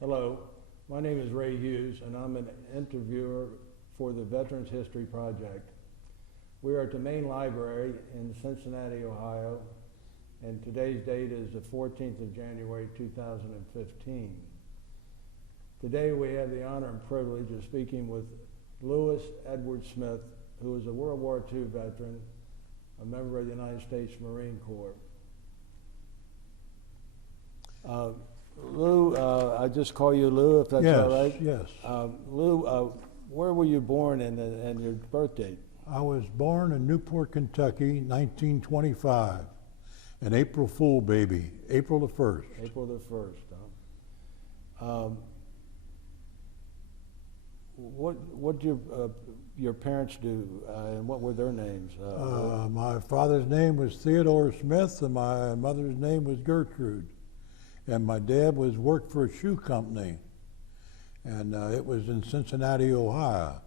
Hello, my name is Ray Hughes and I'm an interviewer for the Veterans History Project. We are at the main library in Cincinnati, Ohio, and today's date is the 14th of January 2015. Today we have the honor and privilege of speaking with Lewis Edward Smith, who is a World War II veteran, a member of the United States Marine Corps. Lou, I just call you Lou, if that's all right? Yes. Lou, where were you born and your birth date? I was born in Newport, Kentucky, 1925. An April Fool baby, April the 1st. April the 1st. What did your parents do, and what were their names? My father's name was Theodore Smith, and my mother's name was Gertrude. And my dad worked for a shoe company, and it was in Cincinnati, Ohio.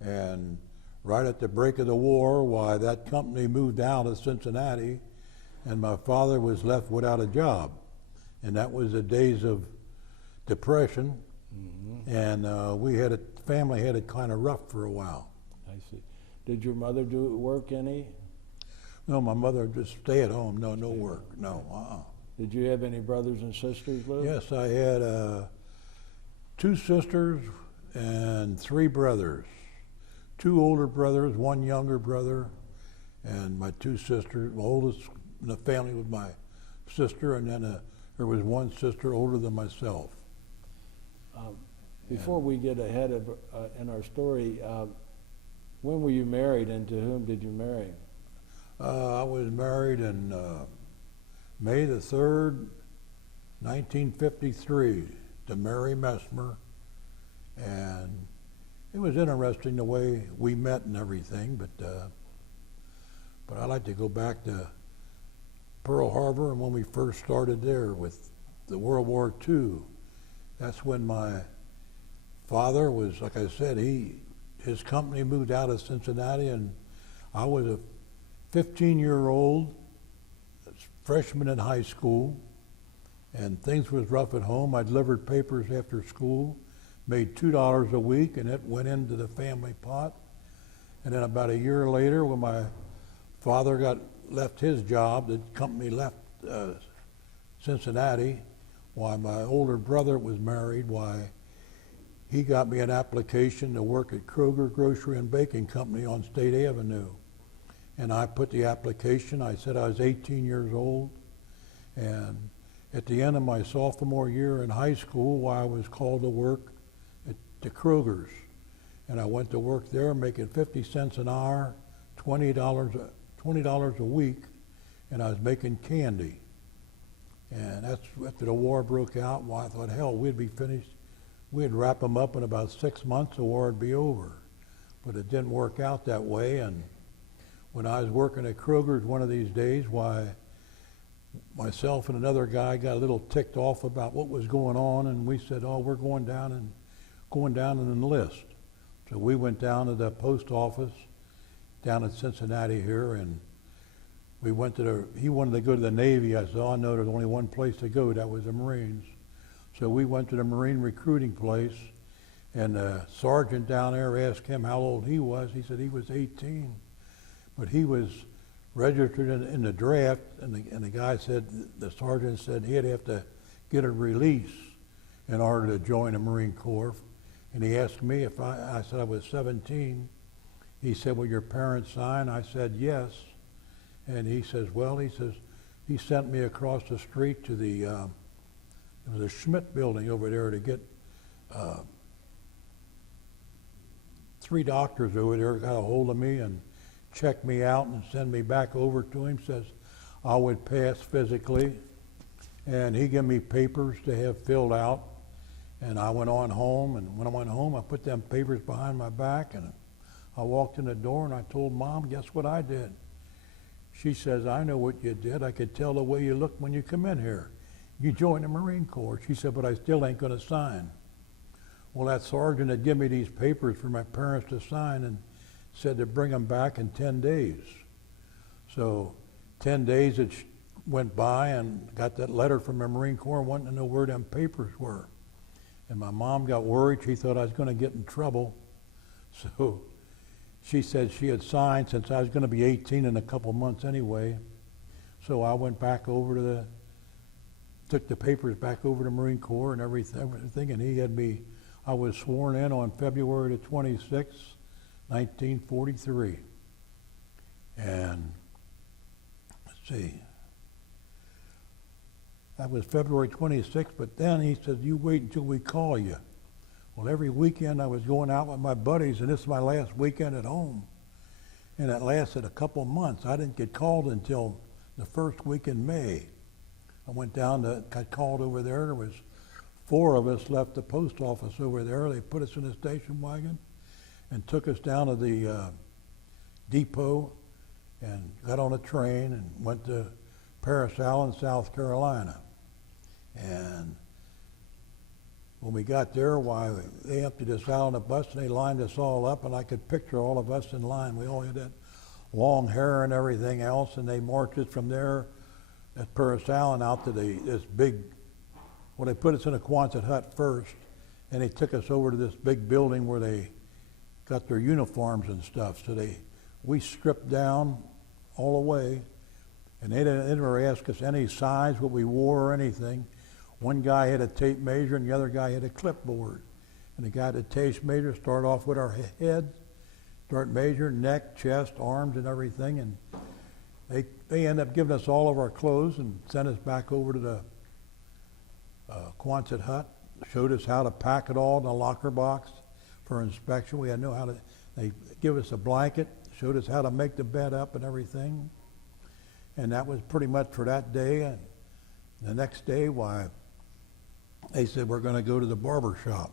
And right at the break of the war, why that company moved out of Cincinnati, and my father was left without a job. And that was the days of Depression, and family had it kind of rough for a while. I see. Did your mother work any? No, my mother just stay at home. No work. No. Did you have any brothers and sisters, Lou? Yes, I had 2 sisters and 3 brothers. 2 older brothers, 1 younger brother, and my 2 sisters. My oldest in the family was my sister, and then there was 1 sister older than myself. Before we get ahead of in our story, when were you married, and to whom did you marry? I was married in May the 3rd, 1953, to Mary Messmer, and it was interesting the way we met and everything, but I like to go back to Pearl Harbor and when we first started there with the World War II. That's when my father was, like I said, his company moved out of Cincinnati, and I was a 15-year-old freshman in high school, and things was rough at home. I delivered papers after school, made $2 a week, and it went into the family pot. And then about a year later, when my father left his job, the company left Cincinnati, why my older brother was married, why he got me an application to work at Kroger Grocery and Baking Company on State Avenue. And I put the application, I said I was 18 years old, and at the end of my sophomore year in high school, I was called to work at the Kroger's. And I went to work there making 50 cents an hour, $20 a week, and I was making candy. And that's after the war broke out, well, I thought, hell, we'd be finished. We'd wrap them up in about 6 months, the war would be over. But it didn't work out that way, and when I was working at Kroger's one of these days, why myself and another guy got a little ticked off about what was going on, and we said, oh, we're going down and enlist. So we went down to the post office down in Cincinnati here, and we went he wanted to go to the Navy. I said, oh, no, there's only one place to go, that was the Marines. So we went to the Marine recruiting place, and the sergeant down there asked him how old he was. He said he was 18. But he was registered in the draft, and the guy said, the sergeant said he'd have to get a release in order to join the Marine Corps. And he asked me if I said I was 17. He said, will your parents sign? I said, yes. And he says, well, he sent me across the street to there was a Schmidt building over there to get 3 doctors over there got a hold of me and check me out and send me back over to him, says I would pass physically, and he gave me papers to have filled out, and I went on home, and when I went home I put them papers behind my back, and I walked in the door and I told Mom, guess what I did? She says, I know what you did. I could tell the way you looked when you come in here. You joined the Marine Corps. She said, but I still ain't going to sign. Well, that sergeant had given me these papers for my parents to sign and said to bring them back in 10 days. So 10 days it went by and got that letter from the Marine Corps wanting to know where them papers were. And my mom got worried. She thought I was going to get in trouble. So she said she had signed since I was going to be 18 in a couple months anyway. So I went back over to took the papers back over to Marine Corps and everything, and he had me, I was sworn in on February the 26th, 1943. And let's see, that was February 26th, but then he said, you wait until we call you. Well, every weekend I was going out with my buddies, and this is my last weekend at home. And it lasted a couple months. I didn't get called until the first week in May. I went down got called over there. There was 4 of us left the post office over there. They put us in a station wagon and took us down to the depot and got on a train and went to Parris, South Carolina. And when we got there, why, they emptied us out on a bus and they lined us all up, and I could picture all of us in line. We all had that long hair and everything else, and they marched us from there at Parris out to this big, well, they put us in a Quonset hut first, and they took us over to this big building where they got their uniforms and stuff. So we stripped down all the way, and they didn't ever ask us any size, what we wore or anything. One guy had a tape measure and the other guy had a clipboard. And the guy at the tape measure started off with our head, start measuring neck, chest, arms, and everything. And they ended up giving us all of our clothes and sent us back over to the Quonset hut, showed us how to pack it all in a locker box for inspection. We had to know how to, they give us a blanket, showed us how to make the bed up and everything. And that was pretty much for that day. And the next day, why, they said, we're going to go to the barber shop,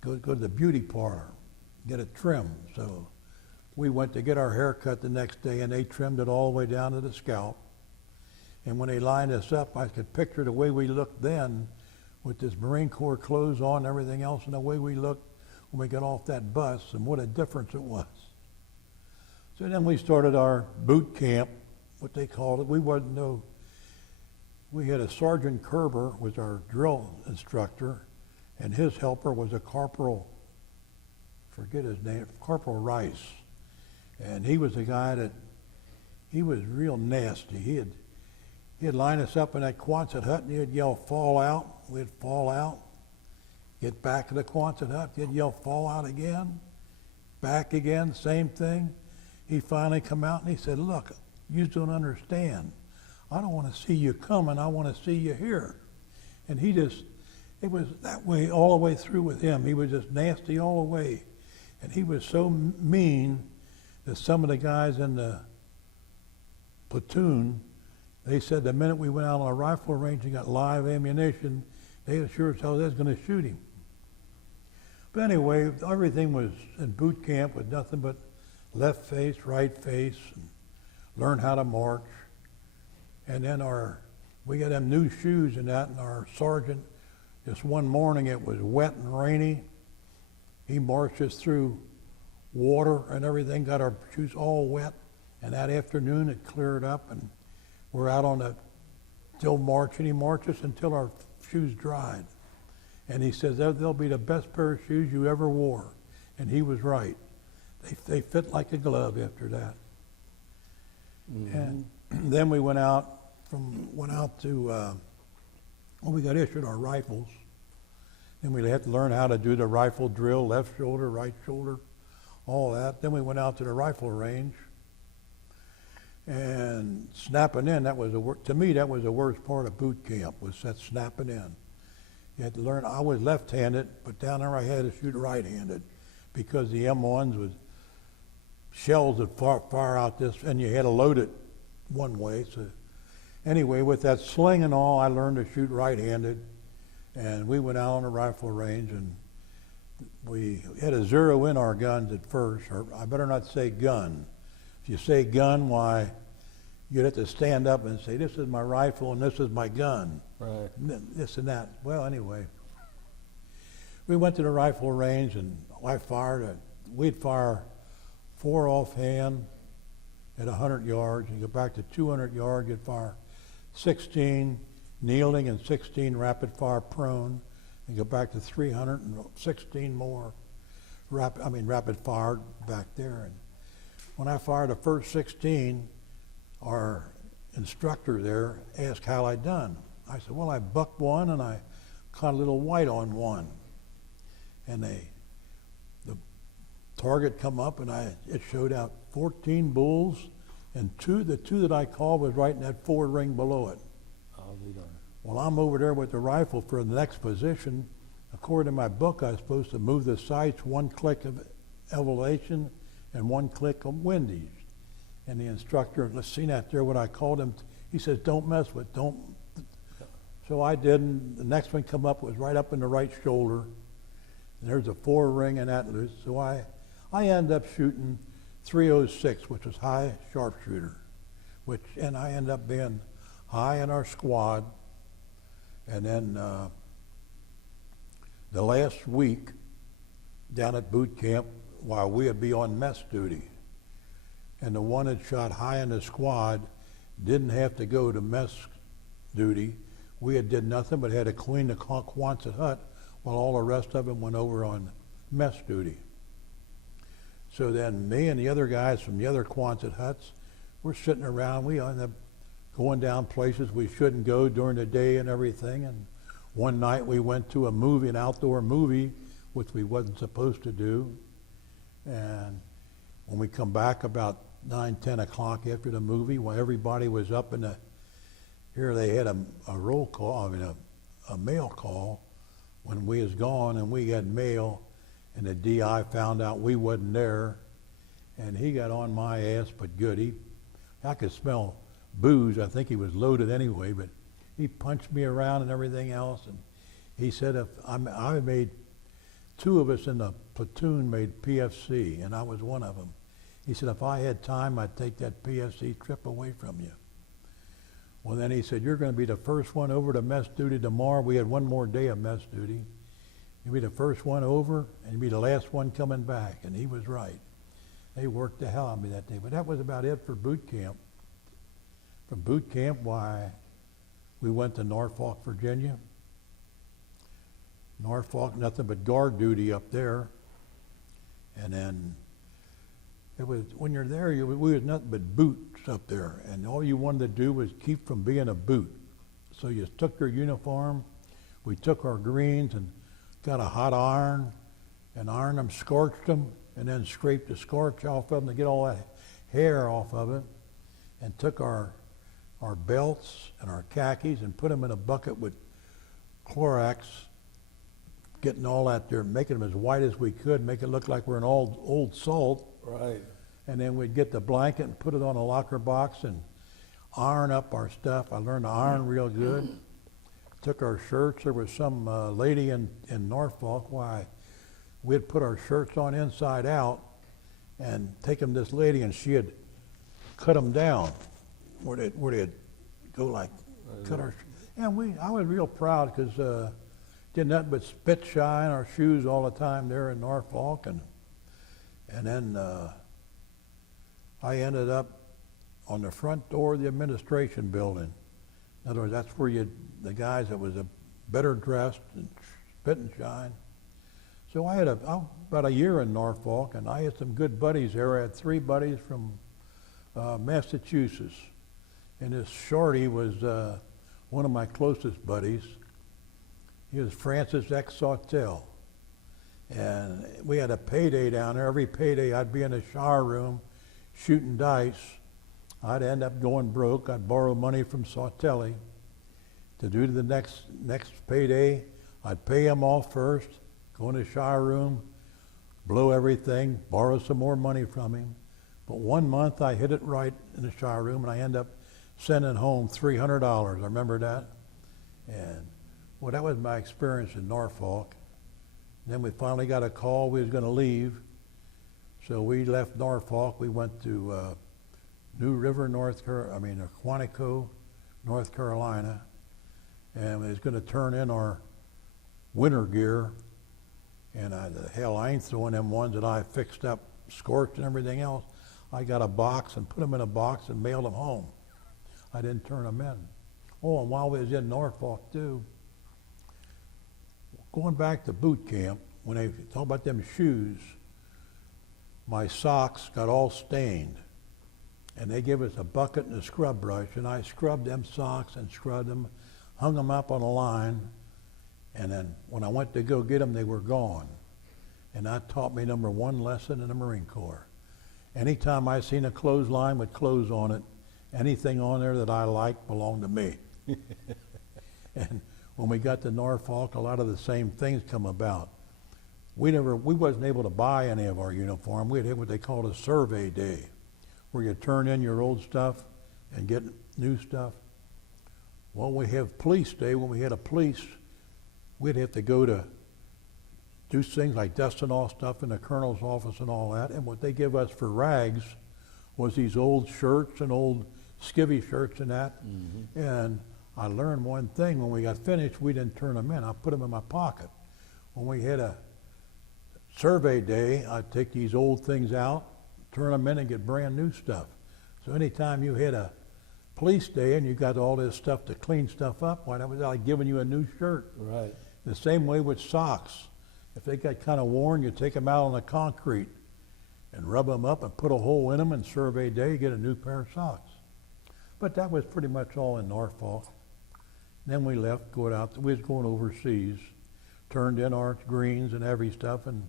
go to the beauty parlor, get it trimmed. So we went to get our hair cut the next day, and they trimmed it all the way down to the scalp. And when they lined us up, I could picture the way we looked then with this Marine Corps clothes on and everything else, and the way we looked when we got off that bus, and what a difference it was. So then we started our boot camp, what they called it. We had a Sergeant Kerber was our drill instructor, and his helper was a Corporal, forget his name, Corporal Rice. And he was the guy that, he was real nasty. He'd line us up in that Quonset hut and he'd yell, fall out. We'd fall out. Get back to the Quonset hut, he'd yell, fall out again. Back again, same thing. He finally come out and he said, look, you don't understand. I don't want to see you coming, I want to see you here. And it was that way all the way through with him. He was just nasty all the way. And he was so mean that some of the guys in the platoon, they said the minute we went out on a rifle range and got live ammunition, they sure as hell they was going to shoot him. But anyway, everything was in boot camp with nothing but left face, right face, and learn how to march. And then we got them new shoes and that, and our sergeant, just one morning it was wet and rainy. He marched us through water and everything, got our shoes all wet. And that afternoon it cleared up and we're out on still marching. He marched us until our shoes dried. And he says, they'll be the best pair of shoes you ever wore. And he was right. They fit like a glove after that. Mm-hmm. And then we went out to, we got issued our rifles. Then we had to learn how to do the rifle drill, left shoulder, right shoulder, all that. Then we went out to the rifle range. And snapping in, to me, that was the worst part of boot camp, was that snapping in. You had to learn, I was left-handed, but down there I had to shoot right-handed because the M1s shells would fire out this, and you had to load it one way. So anyway, with that sling and all, I learned to shoot right-handed, and we went out on a rifle range, and we had to zero in our guns at first, or I better not say gun. If you say gun, why, you'd have to stand up and say, this is my rifle and this is my gun. Right. This and that. Well, anyway, we went to the rifle range and we'd fire 4 offhand at 100 yards. You go back to 200 yards, you'd fire 16 kneeling and 16 rapid fire prone. and go back to 316 more rapid fire back there. And when I fired the first 16, our instructor there asked how I done. I said, well, I bucked one and I caught a little white on one. And the target come up and it showed out 14 bulls, and the two that I called was right in that forward ring below it. I'll be darned. Well, I'm over there with the rifle for the next position. According to my book, I was supposed to move the sights 1 click of elevation and 1 click of windies. And the instructor, let's see that there, what I called him, he says, don't mess with, don't. So I didn't. The next one come up was right up in the right shoulder. And there's a 4 ring and that loose. So I ended up shooting 306, which was high sharpshooter, and I ended up being high in our squad. And then the last week down at boot camp, while we would be on mess duty, and the one that shot high in the squad didn't have to go to mess duty. We had did nothing but had to clean the Quonset hut while all the rest of them went over on mess duty. So then me and the other guys from the other Quonset huts, we're sitting around. We ended up going down places we shouldn't go during the day and everything. And one night we went to an outdoor movie, which we wasn't supposed to do. And when we come back about 9, 10 o'clock after the movie, while everybody was up here they had a roll call, a mail call when we was gone, and we had mail, and the DI found out we wasn't there, and he got on my ass, but good. I could smell booze. I think he was loaded anyway, but he punched me around and everything else, and he said if I made 2 of us in the platoon made PFC, and I was one of them. He said if I had time, I'd take that PFC trip away from you. Well, then he said, you're going to be the first one over to mess duty tomorrow. We had 1 more day of mess duty. You'll be the first one over, and you'll be the last one coming back. And he was right. They worked the hell out of me that day. But that was about it for boot camp. From boot camp, we went to Norfolk, Virginia. Norfolk, nothing but guard duty up there. And then when you're there, we was nothing but boots up there, and all you wanted to do was keep from being a boot. So you took your uniform, we took our greens and got a hot iron, and ironed them, scorched them, and then scraped the scorch off of them to get all that hair off of it, and took our belts and our khakis and put them in a bucket with Clorox, getting all that there, making them as white as we could, make it look like we're an old salt. Right. And then we'd get the blanket and put it on a locker box and iron up our stuff. I learned to iron real good. Took our shirts. There was some lady in Norfolk, we'd put our shirts on inside out and take them to this lady, and she had cut them down where they'd go like cut our. And I was real proud because did nothing but spit shine our shoes all the time there in Norfolk, and then I ended up on the front door of the administration building. In other words, that's where the guys that was better dressed and spit and shine. So I had about a year in Norfolk, and I had some good buddies there. I had 3 buddies from Massachusetts, and this shorty was one of my closest buddies. He was Francis X. Sawtell. And we had a payday down there. Every payday I'd be in the shower room shooting dice. I'd end up going broke. I'd borrow money from Sawtelli to do to the next payday. I'd pay him off first, go in the shower room, blow everything, borrow some more money from him. But one month I hit it right in the shower room, and I end up sending home $300. I remember that. And well, that was my experience in Norfolk. Then we finally got a call we was going to leave. So we left Norfolk. We went to New River, Quantico, North Carolina. And we was going to turn in our winter gear. And I ain't throwing them ones that I fixed up, scorched and everything else. I got a box and put them in a box and mailed them home. I didn't turn them in. Oh, and while we was in Norfolk too, going back to boot camp, when they talk about them shoes, my socks got all stained. And they gave us a bucket and a scrub brush, and I scrubbed them socks and scrubbed them, hung them up on a line, and then when I went to go get them, they were gone. And that taught me number one lesson in the Marine Corps. Anytime I seen a clothesline with clothes on it, anything on there that I liked belonged to me. And when we got to Norfolk, a lot of the same things come about. We wasn't able to buy any of our uniform. We had what they called a survey day, where you turn in your old stuff and get new stuff. Well, we have police day. When we had a police, we'd have to go to do things like dusting off stuff in the colonel's office and all that. And what they give us for rags was these old shirts and old skivvy shirts and that. Mm-hmm. And I learned one thing. When we got finished, we didn't turn them in. I put them in my pocket. When we had a survey day, I'd take these old things out, turn them in, and get brand new stuff. So anytime you had a police day and you got all this stuff to clean stuff up, why, that was like giving you a new shirt. Right. The same way with socks. If they got kind of worn, you take them out on the concrete and rub them up and put a hole in them, and survey day, you get a new pair of socks. But that was pretty much all in Norfolk. Then we left, we was going overseas, turned in our greens and heavy stuff, and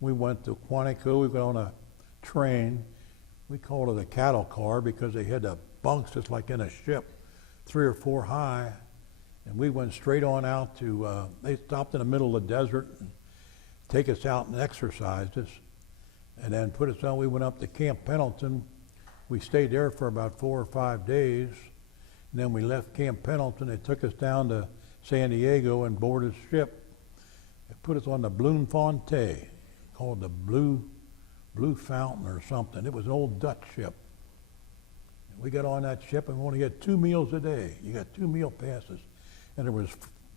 we went to Quantico. We got on a train. We called it a cattle car because they had the bunks just like in a ship, 3 or 4 high. And we went straight on out to, they stopped in the middle of the desert and take us out and exercised us, and then put us on. We went up to Camp Pendleton. We stayed there for about 4 or 5 days. And then we left Camp Pendleton. They took us down to San Diego and boarded a ship. They put us on the Bloemfontein, called the Blue Fountain or something. It was an old Dutch ship. We got on that ship and we only had 2 meals a day. You got 2 meal passes. And there was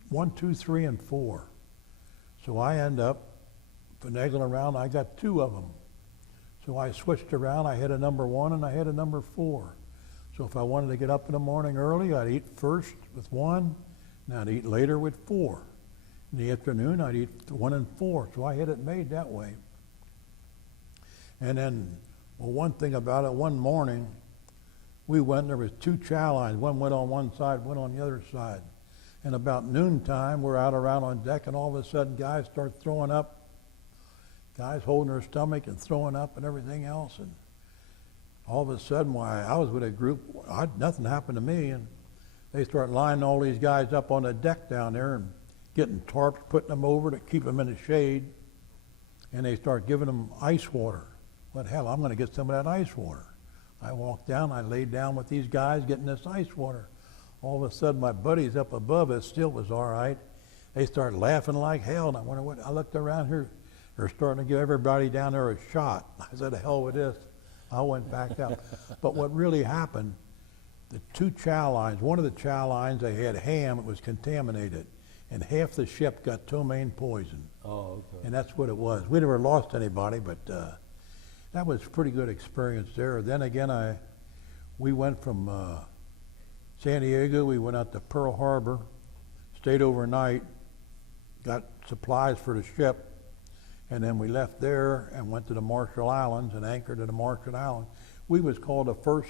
1, 2, 3, and 4. So I end up finagling around. I got 2 of them. So I switched around. I had a number 1 and I had a number 4. So if I wanted to get up in the morning early, I'd eat first with 1, and I'd eat later with 4. In the afternoon, I'd eat 1 and 4. So I had it made that way. And then, well, one thing about it, one morning, we went, there was 2 chow lines. One went on one side, one on the other side. And about noontime, we're out around on deck, and all of a sudden, guys start throwing up. Guys holding their stomach and throwing up and everything else. And all of a sudden, why, I was with a group, nothing happened to me, and they start lining all these guys up on the deck down there and getting tarps, putting them over to keep them in the shade, and they start giving them ice water. Well, hell, I'm going to get some of that ice water. I walked down, I laid down with these guys getting this ice water. All of a sudden, my buddies up above us still was all right. They started laughing like hell, and I wonder what, I looked around here, they're starting to give everybody down there a shot. I said, the hell with this. I went back out. But what really happened, the 2 chow lines, one of the chow lines, they had ham, it was contaminated, and half the ship got ptomaine poison. Oh, okay. And that's what it was. We never lost anybody, but that was a pretty good experience there. Then again, we went from San Diego, we went out to Pearl Harbor, stayed overnight, got supplies for the ship, and then we left there and went to the Marshall Islands and anchored at the Marshall Islands. We was called the first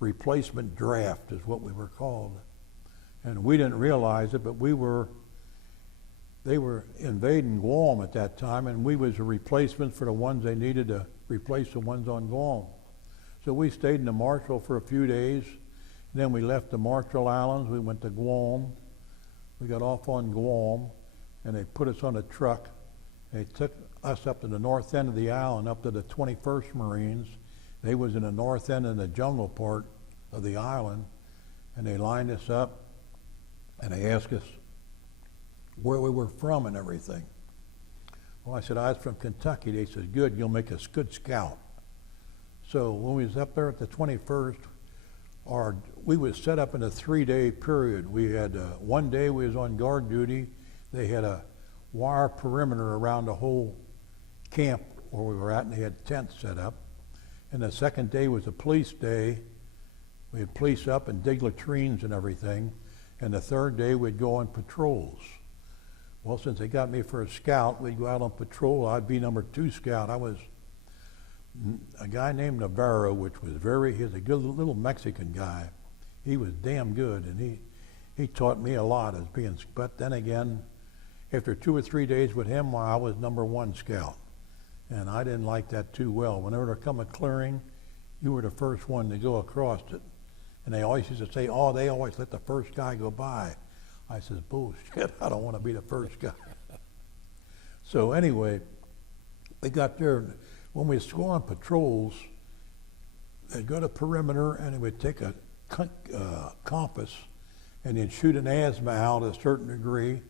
replacement draft is what we were called. And we didn't realize it, but they were invading Guam at that time, and we was a replacement for the ones they needed to replace the ones on Guam. So we stayed in the Marshall for a few days, and then we left the Marshall Islands, we went to Guam. We got off on Guam, and they put us on a truck. They took us up to the north end of the island, up to the 21st Marines. They was in the north end in the jungle part of the island, and they lined us up, and they asked us where we were from and everything. Well, I said, I was from Kentucky. They said, good, you'll make us good scout. So when we was up there at the 21st, we was set up in a 3-day period. We had, one day we was on guard duty. They had a wire perimeter around the whole camp where we were at, and they had tents set up. And the second day was a police day. We had police up and dig latrines and everything. And the third day we'd go on patrols. Well, since they got me for a scout, we'd go out on patrol. I'd be number 2 scout. I was a guy named Navarro, which was he was a good little Mexican guy. He was damn good, and he taught me a lot as being, but then again, after 2 or 3 days with him, well, I was number 1 scout. And I didn't like that too well. Whenever there come a clearing, you were the first one to go across it. And they always used to say, oh, they always let the first guy go by. I says, bullshit, I don't want to be the first guy. So anyway, they got there. When we go on patrols, they'd go to perimeter and they would take a compass and they'd shoot an asthma out a certain degree.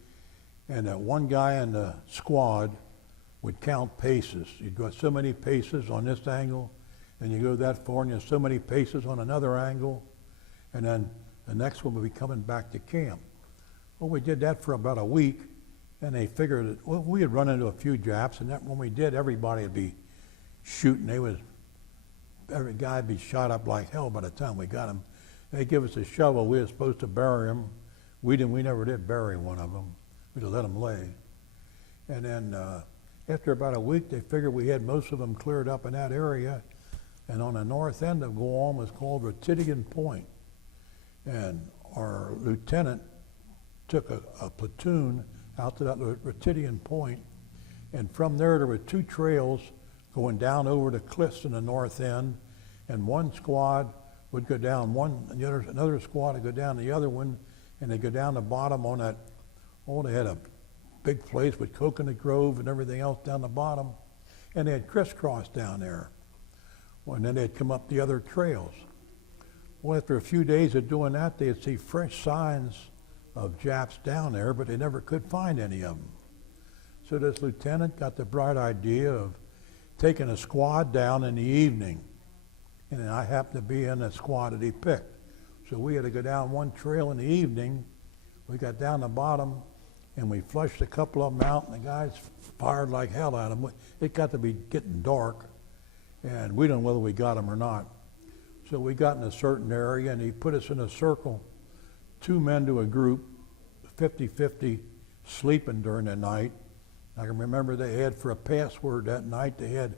And that one guy in the squad would count paces. You'd go so many paces on this angle, and you go that far, and there's so many paces on another angle, and then the next one would be coming back to camp. Well, we did that for about a week, and they figured that, well, we had run into a few Japs, and that when we did, everybody would be shooting. Every guy would be shot up like hell by the time we got him. They give us a shovel. We were supposed to bury them. We never did bury one of them. We just let them lay. And then after about a week, they figured we had most of them cleared up in that area. And on the north end of Guam was called Retitigan Point. And our lieutenant took a platoon out to that Retitigan Point. And from there were 2 trails going down over the cliffs in the north end. And one squad would go down one, and another squad would go down the other one. And they'd go down the bottom on that. Oh, they had a big place with coconut grove and everything else down the bottom. And they had crisscrossed down there. Well, and then they'd come up the other trails. Well, after a few days of doing that, they'd see fresh signs of Japs down there, but they never could find any of them. So this lieutenant got the bright idea of taking a squad down in the evening. And then I happened to be in the squad that he picked. So we had to go down one trail in the evening. We got down the bottom, and we flushed a couple of them out, and the guys fired like hell at them. It got to be getting dark, and we don't know whether we got them or not. So we got in a certain area, and he put us in a circle, 2 men to a group, 50-50 sleeping during the night. I can remember they had for a password that night, they had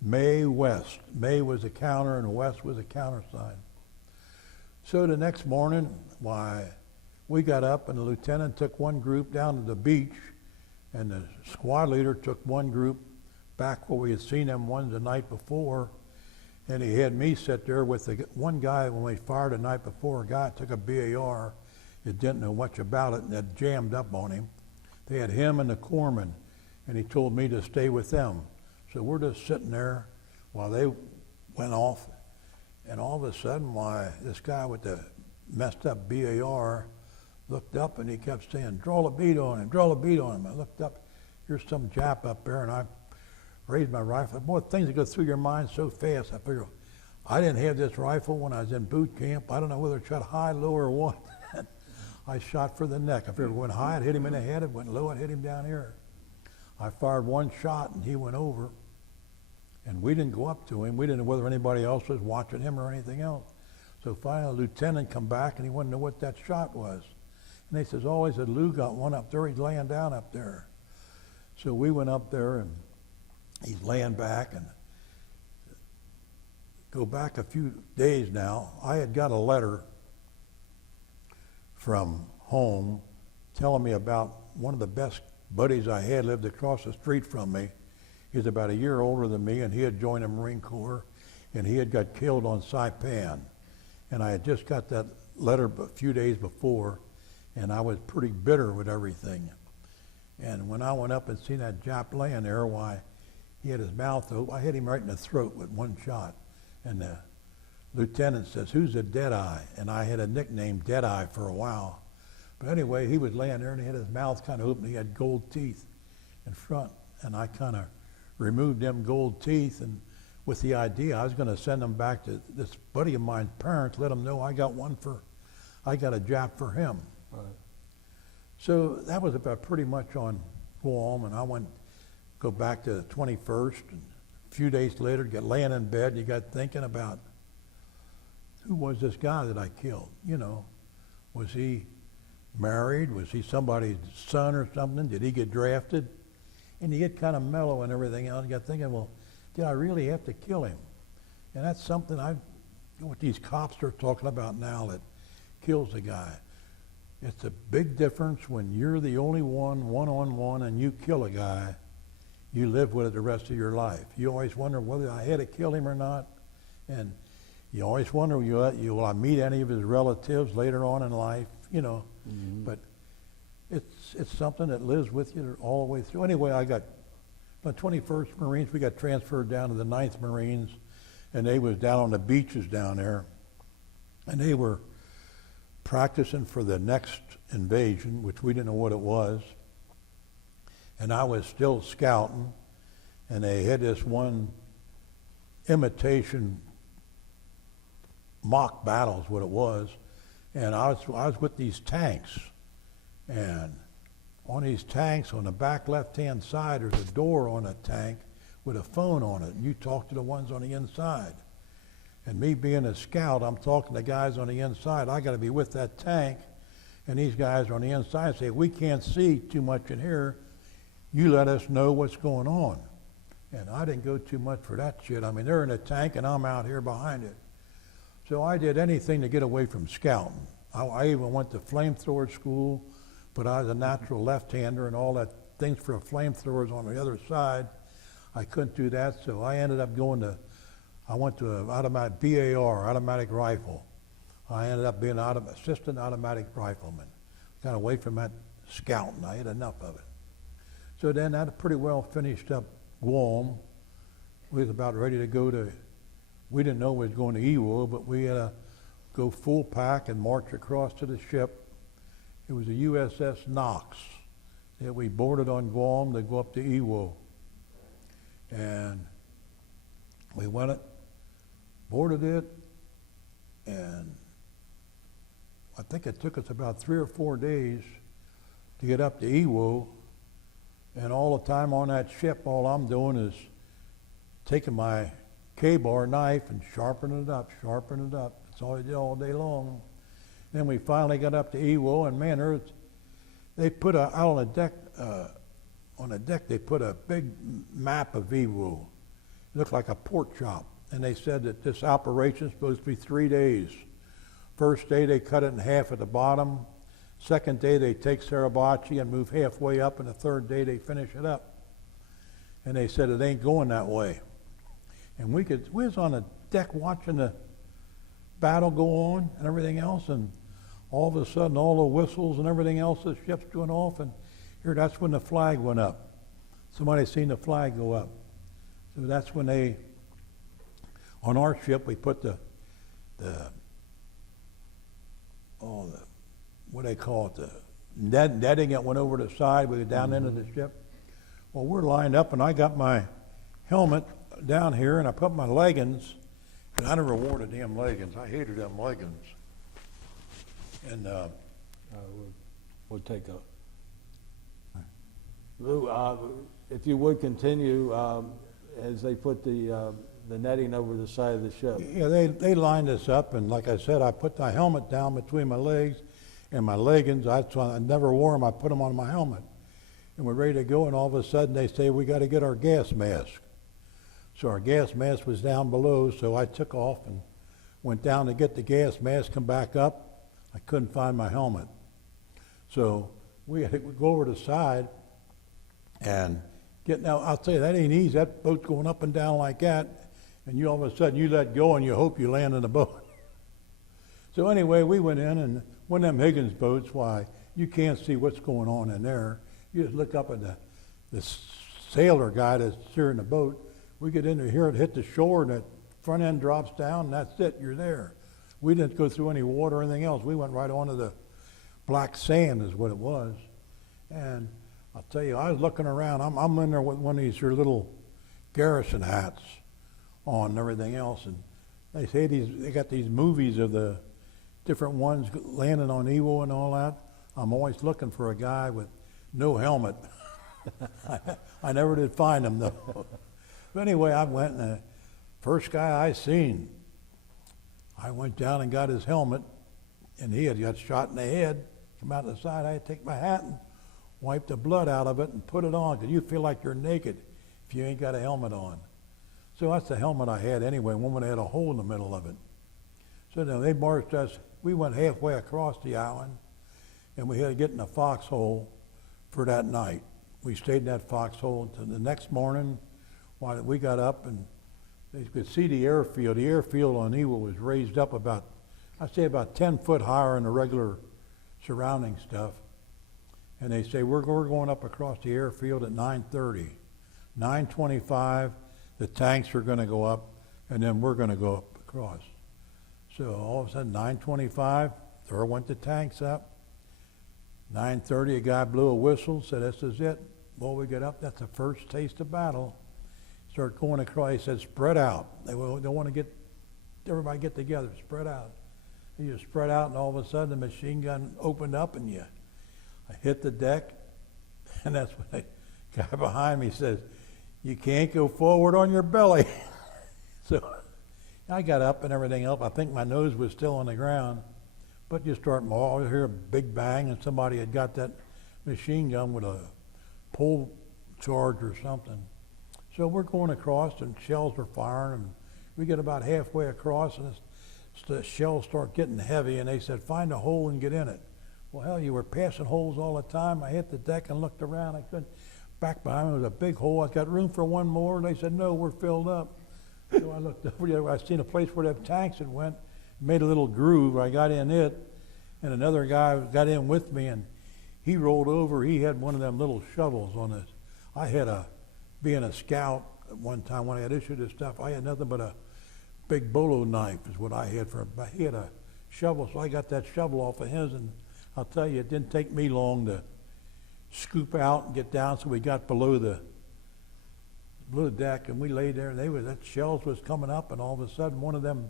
May West. May was a counter, and West was a countersign. So the next morning, we got up, and the lieutenant took one group down to the beach, and the squad leader took one group back where we had seen them one the night before, and he had me sit there with the one guy. When we fired the night before, a guy took a BAR, that didn't know much about it, and that jammed up on him. They had him and the corpsman, and he told me to stay with them. So we're just sitting there while they went off, and all of a sudden, this guy with the messed up BAR looked up, and he kept saying, draw a bead on him, draw a bead on him. I looked up, here's some Jap up there, and I raised my rifle. Boy, things that go through your mind so fast. I figure, I didn't have this rifle when I was in boot camp. I don't know whether it shot high, low, or what. I shot for the neck. I figured it went high, it hit him in the head. It went low, it hit him down here. I fired one shot, and he went over. And we didn't go up to him. We didn't know whether anybody else was watching him or anything else. So finally, the lieutenant come back, and he wanted to know what that shot was. And they says, oh, he said, Lou got one up there. He's laying down up there. So we went up there, and he's laying back. And go back a few days now, I had got a letter from home telling me about one of the best buddies I had lived across the street from me. He's about a year older than me, and he had joined the Marine Corps, and he had got killed on Saipan. And I had just got that letter a few days before, and I was pretty bitter with everything. And when I went up and seen that Jap laying there, he had his mouth open. I hit him right in the throat with one shot. And the lieutenant says, who's a Deadeye? And I had a nickname, Deadeye, for a while. But anyway, he was laying there, and he had his mouth kind of open. He had gold teeth in front, and I kind of removed them gold teeth, and with the idea I was going to send them back to this buddy of mine's parents, let them know I got a Jap for him. Right. So that was about pretty much on Guam, and I go back to the 21st, and a few days later, get laying in bed, and you got thinking about who was this guy that I killed? You know, was he married? Was he somebody's son or something? Did he get drafted? And you get kind of mellow and everything else. You got thinking, well, did I really have to kill him? And that's something what these cops are talking about now that kills a guy. It's a big difference when you're the only one-on-one, and you kill a guy. You live with it the rest of your life. You always wonder whether I had to kill him or not. And you always wonder, will I meet any of his relatives later on in life? You know, but it's something that lives with you all the way through. Anyway, I got the 21st Marines. We got transferred down to the 9th Marines, and they was down on the beaches down there, and they were practicing for the next invasion, which we didn't know what it was. And I was still scouting, and they had this one imitation mock battles, what it was, and I was with these tanks, and on these tanks, on the back left-hand side, there's a door on a tank with a phone on it, and you talk to the ones on the inside. And me being a scout, I'm talking to guys on the inside. I got to be with that tank, and these guys are on the inside say, we can't see too much in here. You let us know what's going on. And I didn't go too much for that shit. I mean, they're in a tank, and I'm out here behind it. So I did anything to get away from scouting. I even went to flamethrower school, but I was a natural left-hander, and all that things for flamethrowers on the other side. I couldn't do that, so I ended up I went to an automatic BAR, automatic rifle. I ended up being an assistant automatic rifleman. Got away from that scouting. I had enough of it. So then that pretty well finished up Guam. We was about ready to go we didn't know we was going to Iwo, but we had to go full pack and march across to the ship. It was a USS Knox that we boarded on Guam to go up to Iwo. And we went boarded it, and I think it took us about 3 or 4 days to get up to Iwo. And all the time on that ship, all I'm doing is taking my K-bar knife and sharpening it up. That's all I did all day long. Then we finally got up to Iwo, and man, they put out on the deck, they put a big map of Iwo. It looked like a pork chop. And they said that this operation is supposed to be 3 days. First day, they cut it in half at the bottom. Second day, they take Suribachi and move halfway up, and the third day, they finish it up. And they said it ain't going that way. And we was on the deck watching the battle go on and everything else, and all of a sudden, all the whistles and everything else, the ship's going off, and here, that's when the flag went up. Somebody seen the flag go up. So that's when on our ship, we put what they call it, the netting that went over the side with it down into the ship. Well, we're lined up, and I got my helmet down here, and I put my leggings, and I never wore the damn leggings. I hated them leggings. And we'll take a... Lou, if you would continue, as they put the netting over the side of the ship. Yeah, they lined us up, and like I said, I put my helmet down between my legs and my leggings. I never wore them. I put them on my helmet. And we're ready to go, and all of a sudden they say, we got to get our gas mask. So our gas mask was down below, so I took off and went down to get the gas mask, come back up. I couldn't find my helmet. So we had to go over the side and I'll tell you, that ain't easy. That boat's going up and down like that, and you all of a sudden you let go and you hope you land in the boat. So anyway, we went in, and one of them Higgins boats, why, you can't see what's going on in there. You just look up at the sailor guy that's steering the boat. We get in here and hit the shore, and the front end drops down, and that's it, you're there. We didn't go through any water or anything else. We went right onto the black sand is what it was. And I'll tell you, I was looking around. I'm in there with one of these here little garrison hats on and everything else, and they say they got these movies of the different ones landing on Iwo and all that. I'm always looking for a guy with no helmet. I never did find him though. But anyway, I went, and the first guy I seen, I went down and got his helmet, and he had got shot in the head. come out the side. I had to take my hat and wipe the blood out of it and put it on, because you feel like you're naked if you ain't got a helmet on. So that's the helmet I had anyway. One had a hole in the middle of it. So then they marched us. We went halfway across the island, and we had to get in a foxhole for that night. We stayed in that foxhole until the next morning. While we got up, and they could see the airfield. The airfield on Eagle was raised up about, I'd say about 10 foot higher than the regular surrounding stuff. And they say, we're going up across the airfield at 9:30. 9:25, the tanks are going to go up, and then we're going to go up across. So all of a sudden, 9:25, there went the tanks up. 9:30, a guy blew a whistle, said, this is it. Well, we get up, that's the first taste of battle. Start going across, he said, spread out. They want to get, everybody get together, spread out. And you spread out, and all of a sudden, the machine gun opened up, and I hit the deck, and that's when the guy behind me says, you can't go forward on your belly. So I got up and everything else. I think my nose was still on the ground. But you start, you hear a big bang, and somebody had got that machine gun with a pole charge or something. So we're going across, and shells are firing, and we get about halfway across, and the shells start getting heavy, and they said, find a hole and get in it. Well, hell, you were passing holes all the time. I hit the deck and looked around. I couldn't. Back behind me was a big hole. I got room for one more, and they said, no, we're filled up. So I looked over there. I seen a place where the tanks had went, made a little groove. I got in it, and another guy got in with me, and he rolled over. He had one of them little shovels on this. I had being a scout at one time when I had issued this stuff, I had nothing but a big bolo knife is what I had he had a shovel, so I got that shovel off of his, and I'll tell you, it didn't take me long to scoop out and get down, so we got below the deck, and we lay there, and that shells was coming up, and all of a sudden one of them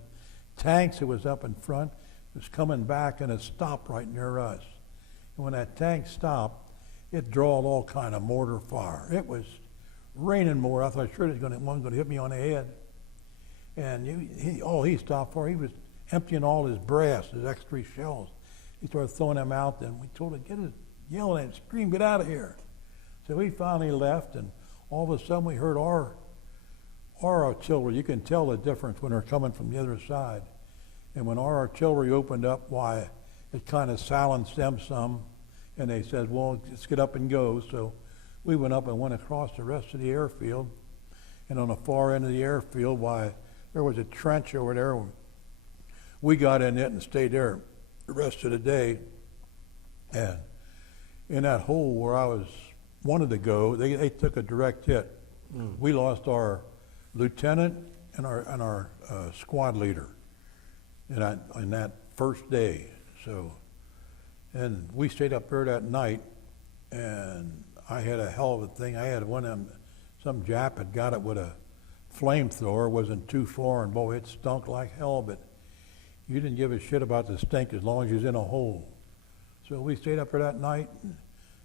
tanks that was up in front was coming back, and it stopped right near us. And when that tank stopped, it drawed all kind of mortar fire. It was raining more. I thought sure it was going to hit me on the head. And all he stopped for, he was emptying all his brass, his extra shells. He started throwing them out, and we told him, yelling and scream, get out of here. So we finally left, and all of a sudden we heard our artillery. You can tell the difference when they're coming from the other side. And when our artillery opened up, why, it kind of silenced them some, and they said, well, let's get up and go. So we went up and went across the rest of the airfield, and on the far end of the airfield, why, there was a trench over there. We got in it and stayed there the rest of the day, and in that hole where I wanted to go, they took a direct hit. We lost our lieutenant and our squad leader in that first day. So, and we stayed up there that night, and I had a hell of a thing. I had one of them, some Jap had got it with a flamethrower, wasn't too far, and boy, it stunk like hell, but you didn't give a shit about the stink as long as you was in a hole. So we stayed up there that night.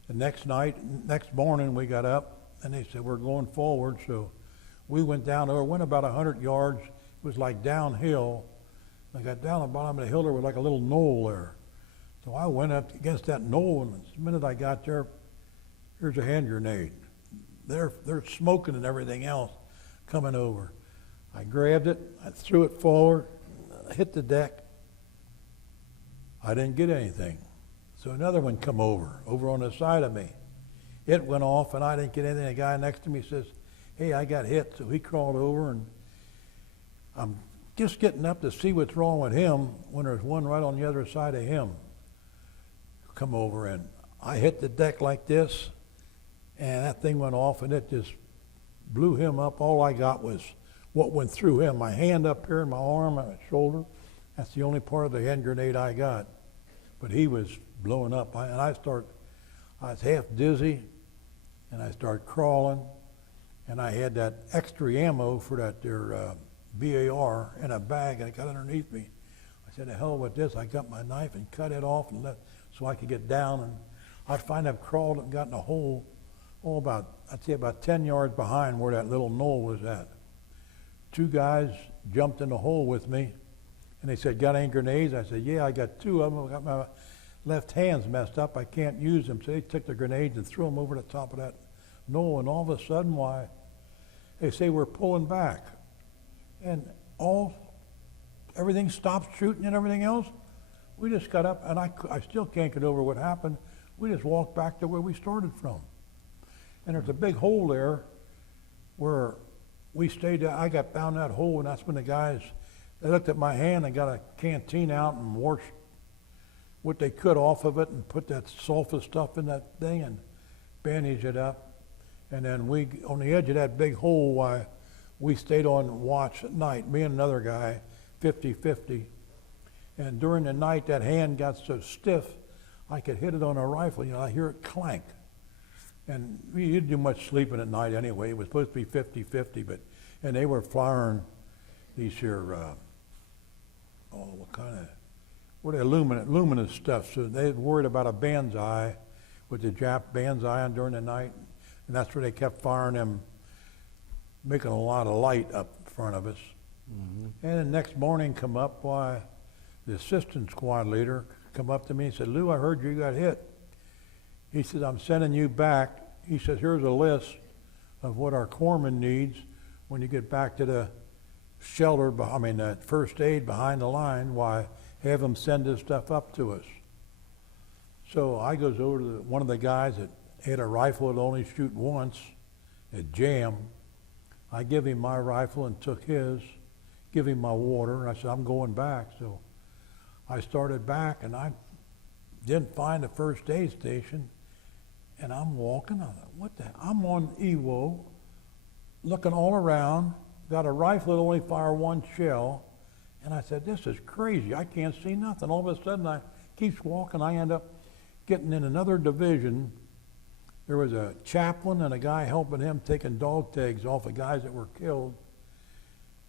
The next morning we got up, and they said, we're going forward. So we went down there, went about 100 yards. It was like downhill. I got down the bottom of the hill, there was like a little knoll there. So I went up against that knoll, and the minute I got there, here's a hand grenade. They're smoking and everything else coming over. I grabbed it, I threw it forward, I hit the deck. I didn't get anything. So another one come over on the side of me. It went off, and I didn't get anything. The guy next to me says, hey, I got hit. So he crawled over, and I'm just getting up to see what's wrong with him when there's one right on the other side of him. Come over, and I hit the deck like this, and that thing went off, and it just blew him up. All I got was what went through him. My hand up here, my arm, my shoulder. That's the only part of the hand grenade I got. But he was blowing up, and I was half dizzy, and I started crawling, and I had that extra ammo for that there BAR in a bag, and it got underneath me. I said, the hell with this. I got my knife and cut it off and left so I could get down, and I'd find I've crawled and got in a hole, I'd say about 10 yards behind where that little knoll was at. Two guys jumped in the hole with me, and they said, got any grenades? I said, yeah, I got two of them. I got my left hand's messed up. I can't use them. So they took the grenades and threw them over the top of that knoll. And all of a sudden, why, they say we're pulling back. And everything stopped shooting and everything else. We just got up, and I still can't get over what happened. We just walked back to where we started from. And there's a big hole there where we stayed. I got down that hole, and that's when the guys, they looked at my hand and got a canteen out and washed what they could off of it and put that sulfur stuff in that thing and bandaged it up. And then we, on the edge of that big hole, why we stayed on watch at night, me and another guy, 50-50. And during the night, that hand got so stiff, I could hit it on a rifle. You know, I hear it clank. And we didn't do much sleeping at night anyway. It was supposed to be 50-50, and they were firing these here, luminous stuff. So they were worried about a banzai, with the Jap banzai on during the night. And that's where they kept firing them, making a lot of light up in front of us. Mm-hmm. And the next morning come up, why, the assistant squad leader come up to me and said, "Lou, I heard you got hit." He said, "I'm sending you back." He says, "Here's a list of what our corpsman needs when you get back to the shelter, the first aid behind the line. Why, have them send this stuff up to us." So I goes over to one of the guys that had a rifle that only shoot once, a jam. I give him my rifle and took his, give him my water, and I said, "I'm going back." So I started back, and I didn't find the first aid station, and I'm walking. I thought, what the hell? I'm on EWO, looking all around, got a rifle that only fire one shell, and I said, "This is crazy. I can't see nothing." All of a sudden, I keeps walking. I end up getting in another division. There was a chaplain and a guy helping him taking dog tags off of guys that were killed.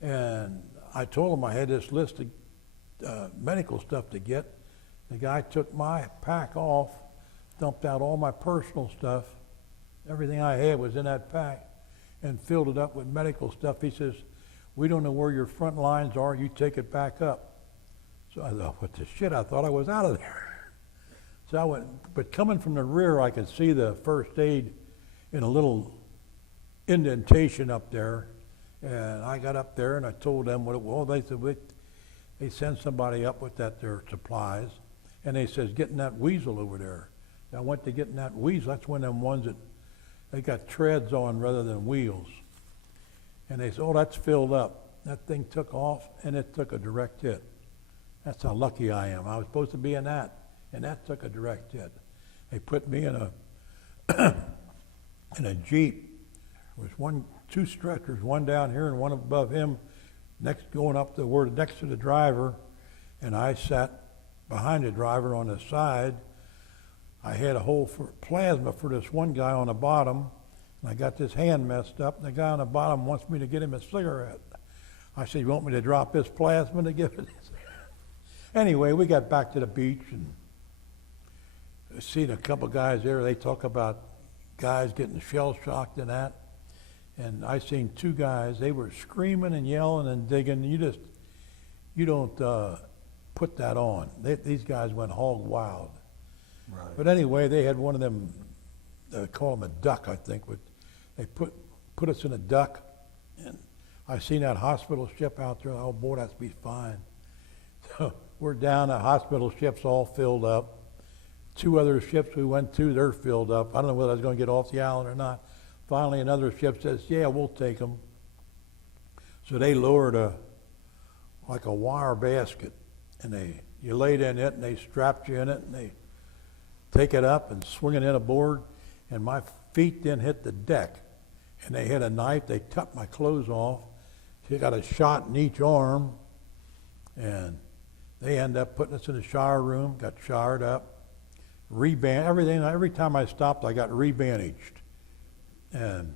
And I told him I had this list of medical stuff to get. The guy took my pack off, dumped out all my personal stuff. Everything I had was in that pack, and filled it up with medical stuff. He says, "We don't know where your front lines are. You take it back up." So I thought, what the shit? I thought I was out of there. So I went, but coming from the rear, I could see the first aid in a little indentation up there. And I got up there and I told them what it was. They said, they send somebody up with their supplies. And they says, "Getting that weasel over there." And I went to getting that weasel. That's one of them ones that they got treads on rather than wheels. And they said, "Oh, that's filled up." That thing took off and it took a direct hit. That's how lucky I am. I was supposed to be in that. And that took a direct hit. They put me in a Jeep. There was two stretchers, one down here and one above him, going up the word next to the driver, and I sat behind the driver on the side. I had a hole for plasma for this one guy on the bottom, and I got this hand messed up, and the guy on the bottom wants me to get him a cigarette. I said, "You want me to drop this plasma to give it?" Anyway, we got back to the beach and seen a couple guys there. They talk about guys getting shell shocked and that. And I seen two guys. They were screaming and yelling and digging. You don't put that on. These guys went hog wild. Right. But anyway, they had one of them. They call them a duck, I think. But they put us in a duck, and I seen that hospital ship out there. Oh boy, that's be fine. So we're down. The hospital ship's all filled up. Two other ships we went to, they're filled up. I don't know whether I was going to get off the island or not. Finally, another ship says, "Yeah, we'll take them." So they lowered like a wire basket, and you laid in it, and they strapped you in it, and they take it up and swing it in aboard, and my feet didn't hit the deck. And they had a knife, they cut my clothes off. She got a shot in each arm, and they ended up putting us in the shower room, got showered up. Everything. Every time I stopped, I got rebandaged, and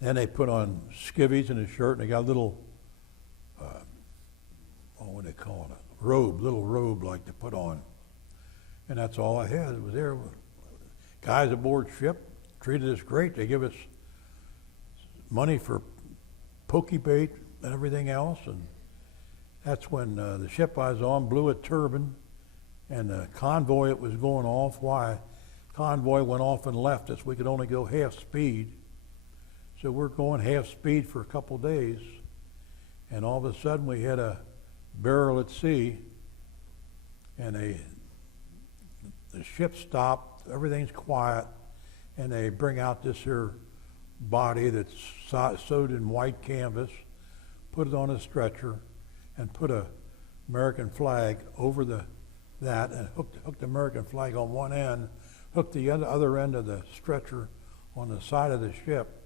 then they put on skivvies and a shirt, and they got a little, what do they call it? Little robe like to put on, and that's all I had. It was there. Guys aboard ship treated us great. They give us money for pokey bait and everything else, and that's when the ship I was on blew a turbine. And the convoy that was going off, convoy went off and left us. We could only go half speed. So we're going half speed for a couple days. And all of a sudden we hit a barrel at sea, and the ship stopped, everything's quiet, and they bring out this here body that's sewed in white canvas, put it on a stretcher, and put a American flag over that, and hooked the American flag on one end, hooked the other end of the stretcher on the side of the ship,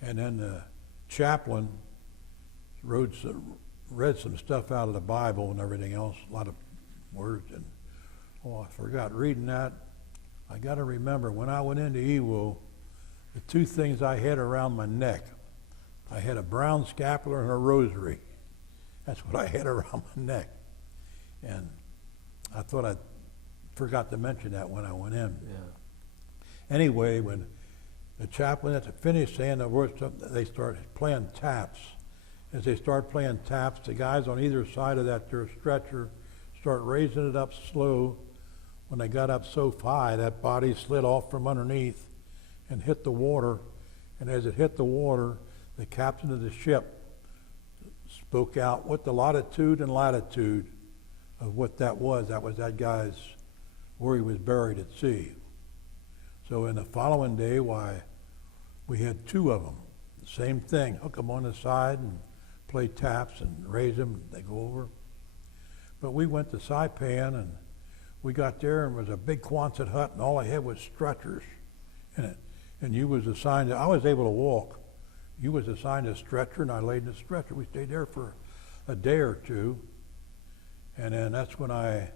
and then the chaplain read some stuff out of the Bible and everything else, a lot of words, and I forgot reading that. I got to remember, when I went into EWO, the two things I had around my neck, I had a brown scapular and a rosary. That's what I had around my neck. And I thought I forgot to mention that when I went in. Yeah. Anyway, when the chaplain had to finish saying the words, they started playing taps. As they start playing taps, the guys on either side of that their stretcher start raising it up slow. When they got up so high, that body slid off from underneath and hit the water. And as it hit the water, the captain of the ship spoke out what the longitude and latitude of what that was. That was that guy's, where he was buried at sea. So in the following day, we had two of them. Same thing, hook them on the side and play taps and raise them, they go over. But we went to Saipan, and we got there, and there was a big Quonset hut, and all I had was stretchers in it. And you was assigned, I was able to walk. You was assigned a stretcher, and I laid in the stretcher. We stayed there for a day or two. And then that's when my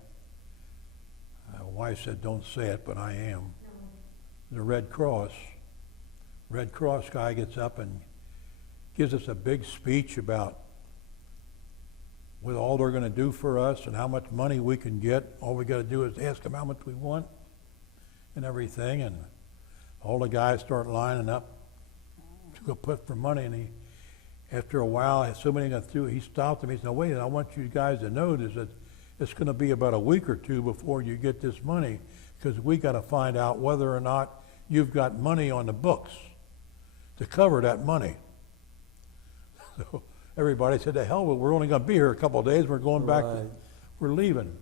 wife said, don't say it, but I am. The Red Cross guy gets up and gives us a big speech about what all they're going to do for us and how much money we can get. All we got to do is ask them how much we want and everything. And all the guys start lining up to go put for money. And after a while, so many got through, he stopped them. He said, "No, wait, I want you guys to know this, that it's going to be about a week or two before you get this money, because we got to find out whether or not you've got money on the books to cover that money." So everybody said, "To hell, but we're only going to be here a couple of days. We're going back. We're leaving."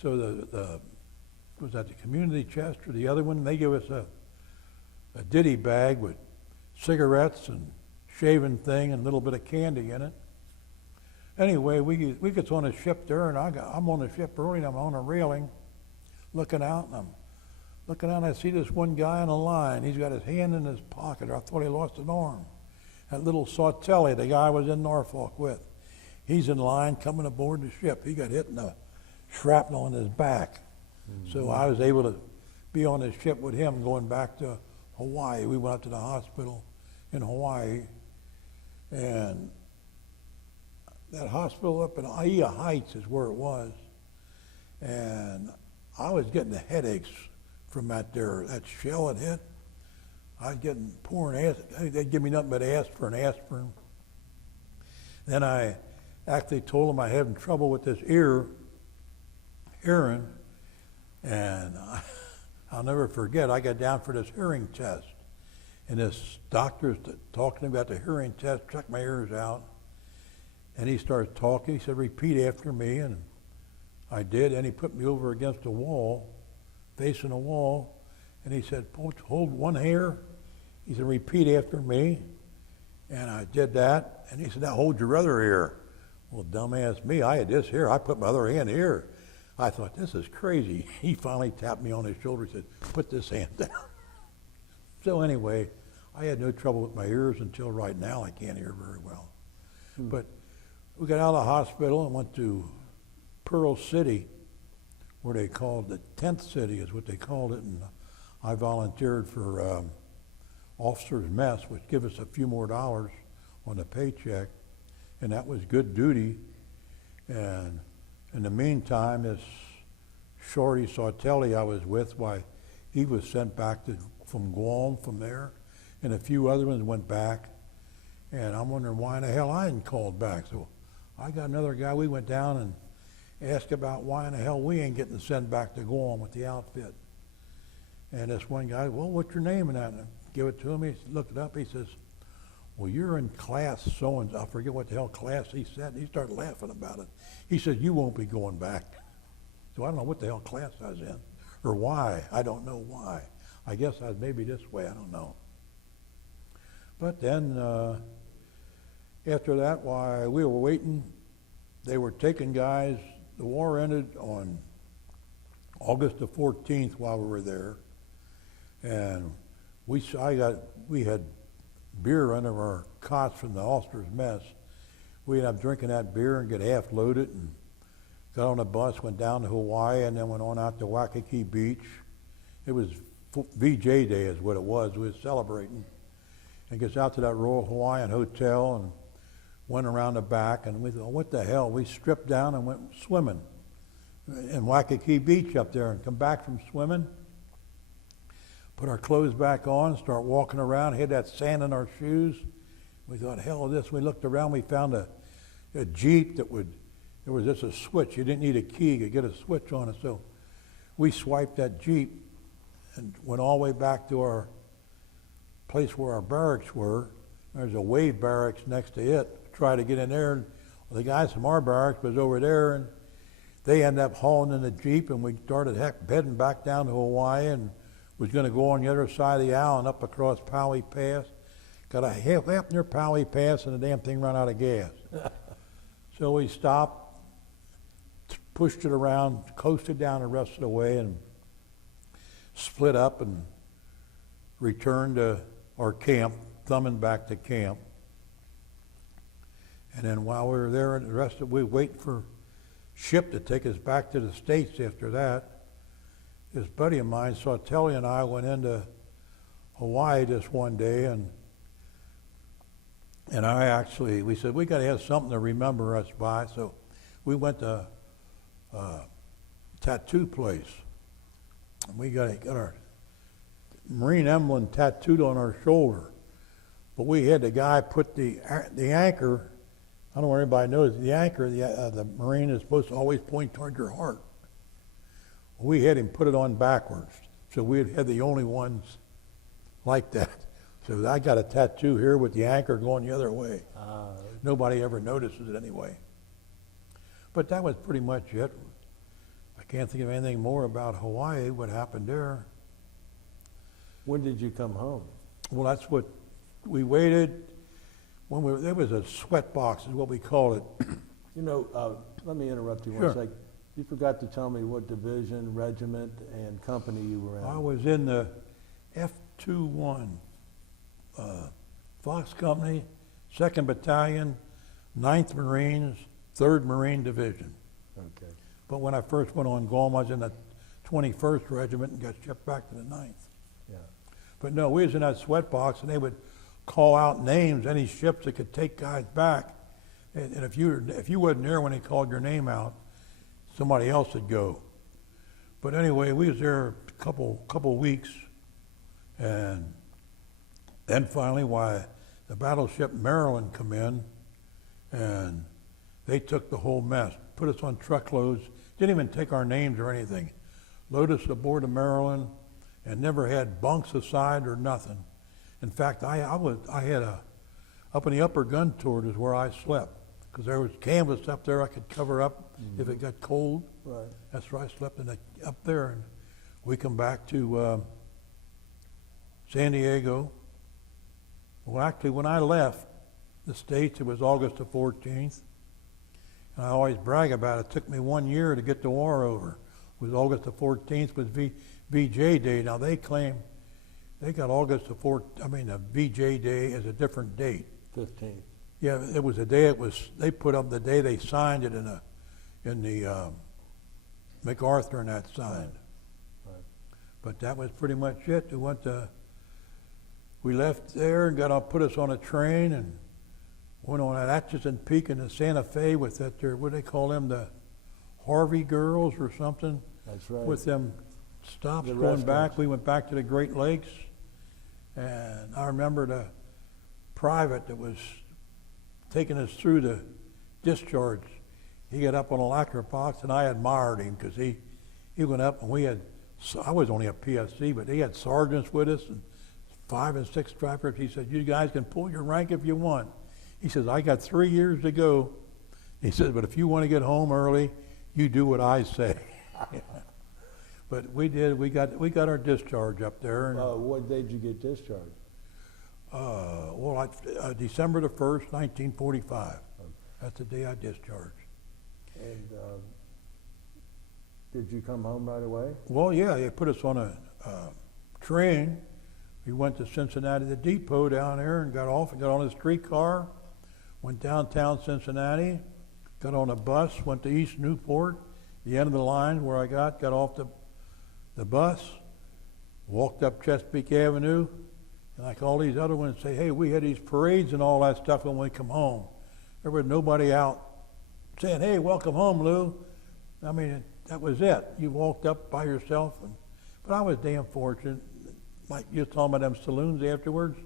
So was that the community chest or the other one? They give us a ditty bag with cigarettes and shaving thing and a little bit of candy in it. Anyway, we gets on a ship there, and I'm on the ship early, and I'm on a railing, looking out, and I'm looking out, and I see this one guy on a line. He's got his hand in his pocket. I thought he lost an arm. That little Sautelli, the guy I was in Norfolk with, he's in line coming aboard the ship. He got hit in the shrapnel in his back. Mm-hmm. So I was able to be on the ship with him going back to Hawaii. We went up to the hospital in Hawaii, and that hospital up in Aiea Heights is where it was. And I was getting the headaches from that shell it hit. I was getting pouring acid. They'd give me nothing but aspirin. Then I actually told them I having trouble with this hearing, and I'll never forget, I got down for this hearing test. And this doctor's talking about the hearing test, checked my ears out, and he started talking. He said, "Repeat after me," and I did, and he put me over against a wall, facing a wall, and he said, "Hold one hair." He said, "Repeat after me," and I did that, and he said, "Now hold your other ear." Well, dumbass me, I had this here. I put my other hand here. I thought, this is crazy. He finally tapped me on his shoulder and said, "Put this hand down." So anyway, I had no trouble with my ears until right now. I can't hear very well. But we got out of the hospital and went to Pearl City, where they called the 10th City is what they called it. And I volunteered for officer's mess, which give us a few more dollars on the paycheck. And that was good duty. And in the meantime, this Shorty Sautelli I was with, he was sent back from Guam from there, and a few other ones went back. And I'm wondering why in the hell I hadn't called back. So I got another guy. We went down, asked about why in the hell we ain't getting sent back to Guam with the outfit. And this one guy, well, what's your name and that? And I give it to him. He looked it up. He says, well, you're in class so-and-so. I forget what the hell class he said. He started laughing about it. He said, you won't be going back. So I don't know what the hell class I was in or why. I don't know why. I guess I was maybe this way. I don't know. But then after that, why, we were waiting. They were taking guys. The war ended on August the 14th while we were there. And we had beer under our cots from the officers' mess. We ended up drinking that beer and get half loaded and got on a bus, went down to Hawaii, and then went on out to Waikiki Beach. It was VJ Day is what it was. We were celebrating. And gets out to that Royal Hawaiian Hotel and went around the back, and we thought, what the hell? We stripped down and went swimming in Waikiki Beach up there and come back from swimming, put our clothes back on, start walking around, had that sand in our shoes. We thought, hell, this. We looked around, we found a Jeep that there was just a switch. You didn't need a key, you could get a switch on it. So we swiped that Jeep and went all the way back to our place where our barracks were. There's a Wave barracks next to it. Tried to get in there, and the guys from our barracks was over there, and they ended up hauling in the Jeep, and we started heading back down to Hawaii and was going to go on the other side of the island up across Poway Pass. Got a half near Poway Pass, and the damn thing ran out of gas. So we stopped, pushed it around, coasted down the rest of the way, and split up and returned to our camp, thumbing back to camp. And then while we were there, we were waiting for ship to take us back to the States after that. This buddy of mine, Sautelli, and I went into Hawaii this one day, and we said, we got to have something to remember us by, so we went to a tattoo place. And we got our Marine emblem tattooed on our shoulder. But we had the guy put the anchor, I don't know if anybody knows, the anchor, the Marine is supposed to always point toward your heart. We had him put it on backwards, so we had the only ones like that. So I got a tattoo here with the anchor going the other way. Nobody ever notices it anyway. But that was pretty much it. I can't think of anything more about Hawaii, what happened there. When did you come home? Well, that's what we waited. There was a sweat box is what we called it. You know, let me interrupt you Sure. one sec. You forgot to tell me what division, regiment, and company you were in. I was in the F-21 Fox Company, 2nd Battalion, 9th Marines, 3rd Marine Division. Okay. But when I first went on Guam, I was in the 21st Regiment and got shipped back to the 9th. Yeah. But no, we was in that sweat box, and they would call out names, any ships that could take guys back. And if you wasn't there when they called your name out, somebody else would go. But anyway, we was there a couple weeks, and then finally, the battleship Maryland come in, and they took the whole mess, put us on truckloads, didn't even take our names or anything, loaded us aboard the Maryland, and never had bunks aside or nothing. In fact, I had up in the upper gun turret is where I slept, because there was canvas up there I could cover up if it got cold. Right. That's where I slept up there. And we come back to San Diego. Well, actually, when I left the States, it was August the 14th. And I always brag about it. It took me 1 year to get the war over. It was August the 14th was VJ Day. Now they claim they got August the 14th, the VJ Day is a different date. 15th. Yeah, it was a day. They put up the day they signed it in the MacArthur and that signed. Right. But that was pretty much it. We left there and put us on a train and went on at Atchison Peak in the Santa Fe with that. What do they call them? The Harvey girls or something. That's right. With them stops The going back. restaurants. We went back to the Great Lakes, and I remember the private that was taking us through the discharge. he got up on a lacquer box, and I admired him because he went up, and I was only a PSC, but he had sergeants with us and 5 and 6 stripers. He said, you guys can pull your rank if you want. He says, I got 3 years to go. He says, but if you want to get home early, you do what I say. But we did. We got our discharge up there. And, what day did you get discharged? December the 1st, 1945. That's the day I discharged. And did you come home right away? Well, yeah, they put us on a train. We went to Cincinnati, the depot down there, and got off and got on a streetcar, went downtown Cincinnati, got on a bus, went to East Newport, the end of the line where I got off the bus, walked up Chesapeake Avenue, and like all these other ones say, hey, we had these parades and all that stuff when we come home. There was nobody out saying, hey, welcome home, Lou. I mean, that was it. You walked up by yourself. But I was damn fortunate. Like you were talking about them saloons afterwards.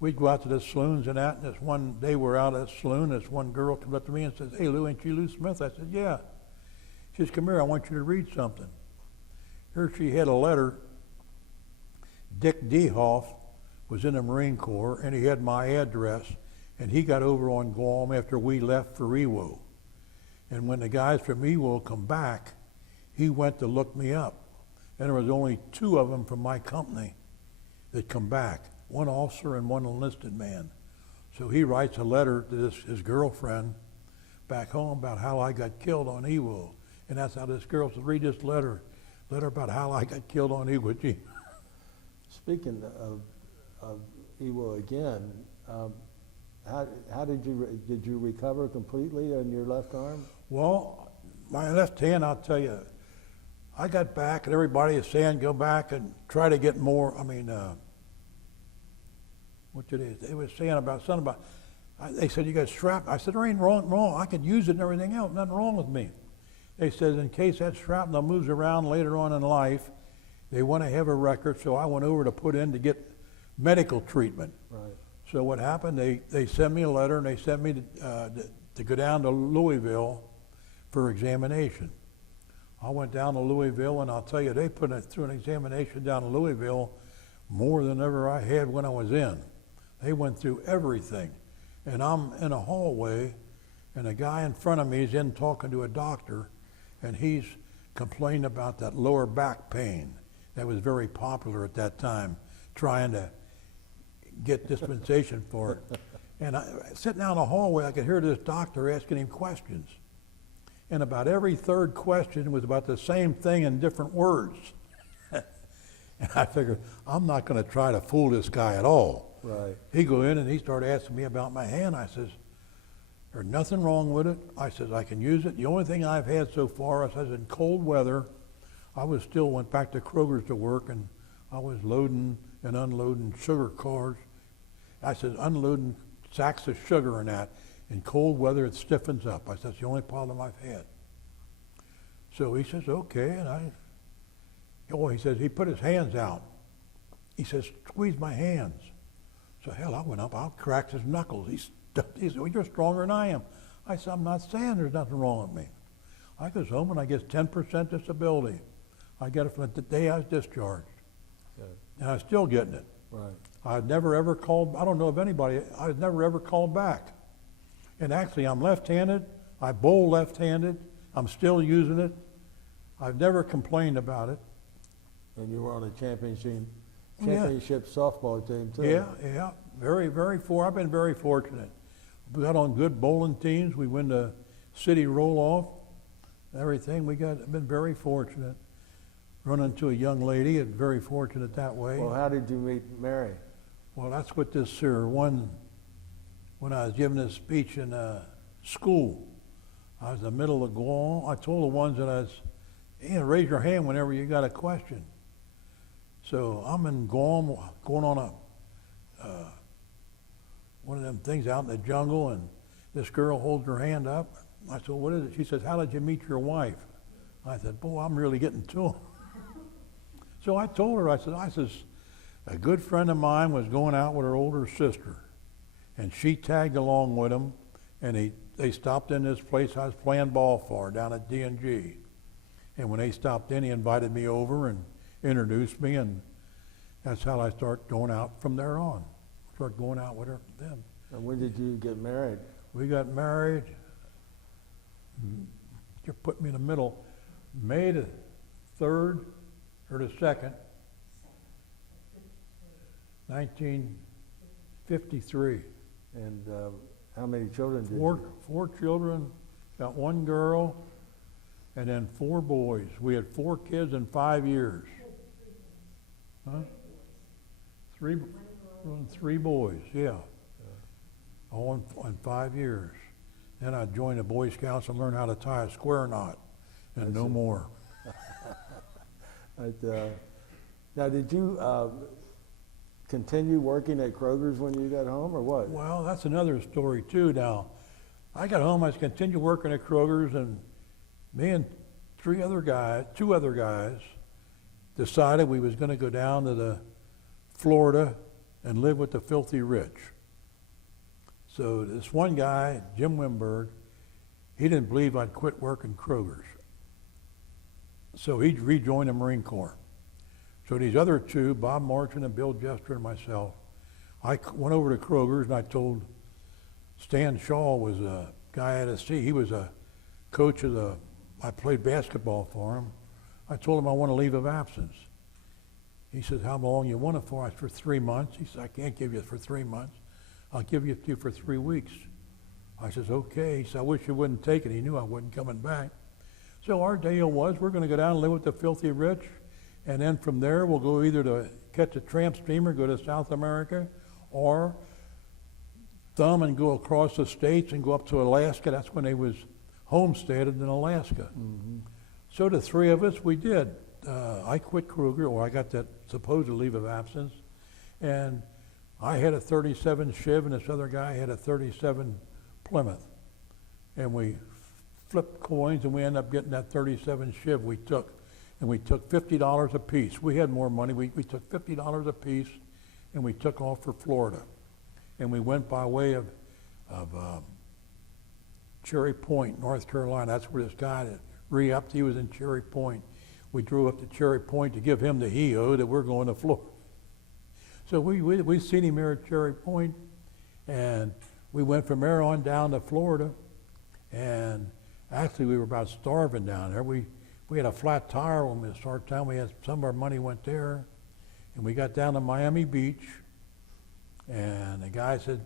We'd go out to the saloons and that, and this one day we're out at the saloon, this one girl comes up to me and says, hey, Lou, ain't you Lou Smith? I said, yeah. She says, come here, I want you to read something. Here she had a letter. Dick Dehoff was in the Marine Corps, and he had my address, and he got over on Guam after we left for Iwo. And when the guys from Iwo come back, he went to look me up. And there was only 2 of them from my company that come back, 1 officer and 1 enlisted man. So he writes a letter to his girlfriend back home about how I got killed on Iwo. And that's how this girl said, read this letter about how I got killed on Iwo Jima. Speaking of Iwo again, how did you recover completely on your left arm? Well, my left hand, I'll tell you, I got back and everybody is saying go back and try to get more. I mean, what did it? They were saying about something about. They said you got shrapnel. I said there ain't wrong. I could use it and everything else. Nothing wrong with me. They said in case that shrapnel moves around later on in life, they want to have a record. So I went over to put in to get medical treatment. Right. So what happened? They sent me a letter and they sent me to go down to Louisville for examination. I went down to Louisville, and I'll tell you, they put it through an examination down in Louisville more than ever I had when I was in. They went through everything. And I'm in a hallway, and a guy in front of me is in talking to a doctor, and he's complaining about that lower back pain that was very popular at that time, trying to get dispensation for it. And sitting down in the hallway, I could hear this doctor asking him questions. And about every 3rd question was about the same thing in different words. And I figured, I'm not going to try to fool this guy at all. Right. He go in and he started asking me about my hand. I says, there's nothing wrong with it. I says, I can use it. The only thing I've had so far, I says, in cold weather, I went back to Kroger's to work, and I was loading and unloading sugar cars. I said, unloading sacks of sugar and that. In cold weather, it stiffens up. I said, that's the only problem I've had. So he says, okay, and he says, he put his hands out. He says, squeeze my hands. So hell, I went up, I cracked his knuckles. He said, well, you're stronger than I am. I said, I'm not saying there's nothing wrong with me. I goes home and I get 10% disability. I get it from the day I was discharged. Okay. And I'm still getting it. Right. I've never ever called, I don't know of anybody, I've never ever called back. And actually, I'm left-handed. I bowl left-handed. I'm still using it. I've never complained about it. And you were on a championship softball team too. Yeah. I've been very fortunate. We got on good bowling teams. We win the city roll-off. Everything. I've been very fortunate. Run into a young lady, and very fortunate that way. Well, how did you meet Mary? Well, that's what this here one. When I was giving this speech in school, I was in the middle of Guam. I told the ones that raise your hand whenever you got a question. So I'm in Guam, going on one of them things out in the jungle, and this girl holds her hand up. I said, what is it? She says, how did you meet your wife? I said, boy, I'm really getting to him. So I told her, I says, a good friend of mine was going out with her older sister. And she tagged along with him, and they stopped in this place I was playing ball for down at D&G. And when they stopped in, he invited me over and introduced me, and that's how I started going out from there on. Started going out with her then. And when did you get married? We got married, you put me in the middle, May the 3rd or the 2nd, 1953. And how many children did Four, you? 4 children, got 1 girl, and then 4 boys. We had 4 kids in 5 years. Huh? 3 boys, yeah. All in 5 years. Then I joined the Boy Scouts and learned how to tie a square knot, and no more. Now, did you continue working at Kroger's when you got home, or what? Well, that's another story too. Now, I got home, I continued working at Kroger's, and me and 2 other guys decided we was going to go down to the Florida and live with the filthy rich. So this one guy, Jim Wimberg, he didn't believe I'd quit working Kroger's. So he rejoined the Marine Corps. So these other 2, Bob Marchand and Bill Jester and myself, I went over to Kroger's and I told Stan Shaw was a guy at SC. He was a coach of I played basketball for him. I told him I want a leave of absence. He says, how long you want it for? I said, for 3 months. He said, I can't give you it for 3 months. I'll give you it for 3 weeks. I says, okay. He said, I wish you wouldn't take it. He knew I wasn't coming back. So our deal was, we're going to go down and live with the filthy rich, and then from there we'll go either to catch a tramp steamer, go to South America, or thumb and go across the states and go up to Alaska. That's when they was homesteaded in Alaska. Mm-hmm. So the 3 of us, we did. I quit Kruger, or I got that supposed leave of absence, and I had a 37 Chiv, and this other guy had a 37 Plymouth. And we flipped coins, and we ended up getting that 37 Chiv we took. And we took $50 a piece. We had more money. We took $50 a piece, and we took off for Florida. And we went by way of Cherry Point, North Carolina. That's where this guy that re-upped, he was in Cherry Point. We drove up to Cherry Point to give him the heo that we're going to Florida. So we seen him here at Cherry Point, and we went from there on down to Florida, and actually we were about starving down there. We had a flat tire when we started town. We had some of our money went there, and we got down to Miami Beach, and the guy said,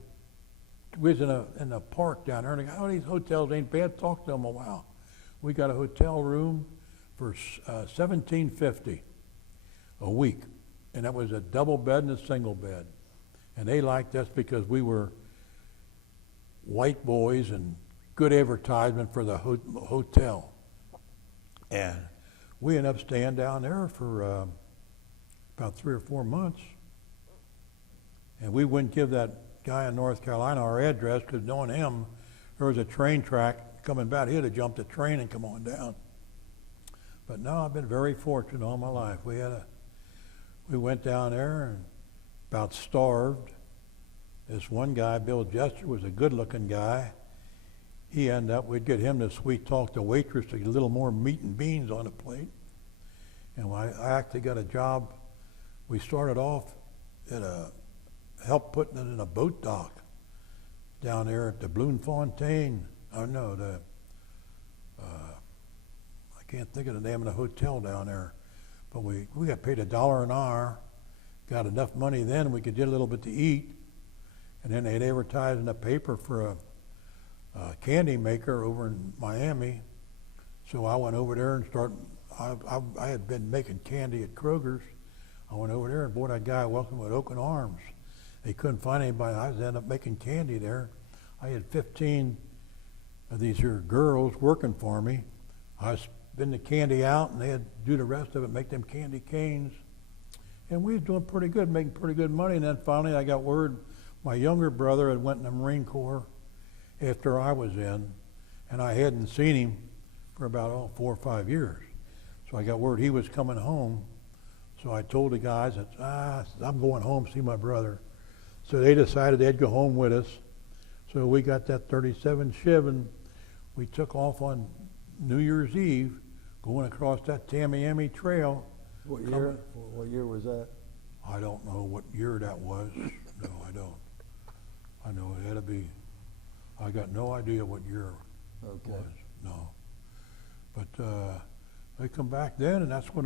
we was in a park down there, and the guy, oh, these hotels ain't bad. Talk to them a while. We got a hotel room for $17.50 a week. And that was a double bed and a single bed. And they liked us because we were white boys and good advertisement for the hotel. And we ended up staying down there for about 3 or 4 months. And we wouldn't give that guy in North Carolina our address because knowing him, there was a train track coming back. He'd have jumped the train and come on down. But no, I've been very fortunate all my life. We went down there and about starved. This one guy, Bill Jester, was a good-looking guy. He ended up, we'd get him to sweet talk the waitress to get a little more meat and beans on the plate. And I actually got a job. We started off at help putting it in a boat dock down there at the Bloemfontein. Oh no, I can't think of the name of the hotel down there. But we got paid $1 an hour, got enough money then we could get a little bit to eat, and then they'd advertise in the paper for a candy maker over in Miami. So I went over there and I had been making candy at Kroger's. I went over there and boy, that guy welcomed with open arms. They couldn't find anybody. I ended up making candy there. I had 15 of these here girls working for me. I was spin the candy out, and they had to do the rest of it, make them candy canes. And we was doing pretty good, making pretty good money. And then finally I got word my younger brother had went in the Marine Corps after I was in, and I hadn't seen him for about 4 or 5 years. So I got word he was coming home. So I told the guys that I'm going home to see my brother. So they decided they'd go home with us. So we got that 37 Chev, and we took off on New Year's Eve, going across that Tamiami Trail. What year? What year was that? I don't know what year that was. No, I don't. I know it had to be, I got no idea what year it was. No. But they come back then, and that's when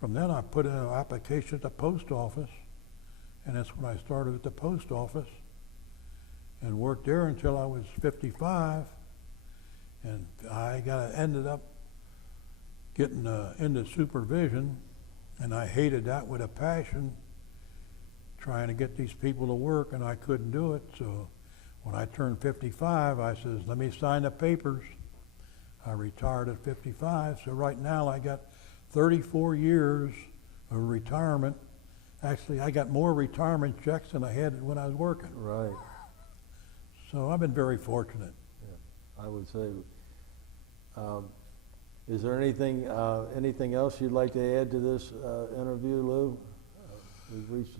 from then I put in an application at the post office, and that's when I started at the post office and worked there until I was 55, and I ended up getting into supervision, and I hated that with a passion, trying to get these people to work, and I couldn't do it. So when I turned 55, I says, let me sign the papers. I retired at 55, so right now I got 34 years of retirement. Actually, I got more retirement checks than I had when I was working. Right. So I've been very fortunate. Yeah, I would say. Is there anything else you'd like to add to this interview, Lou? We've reached.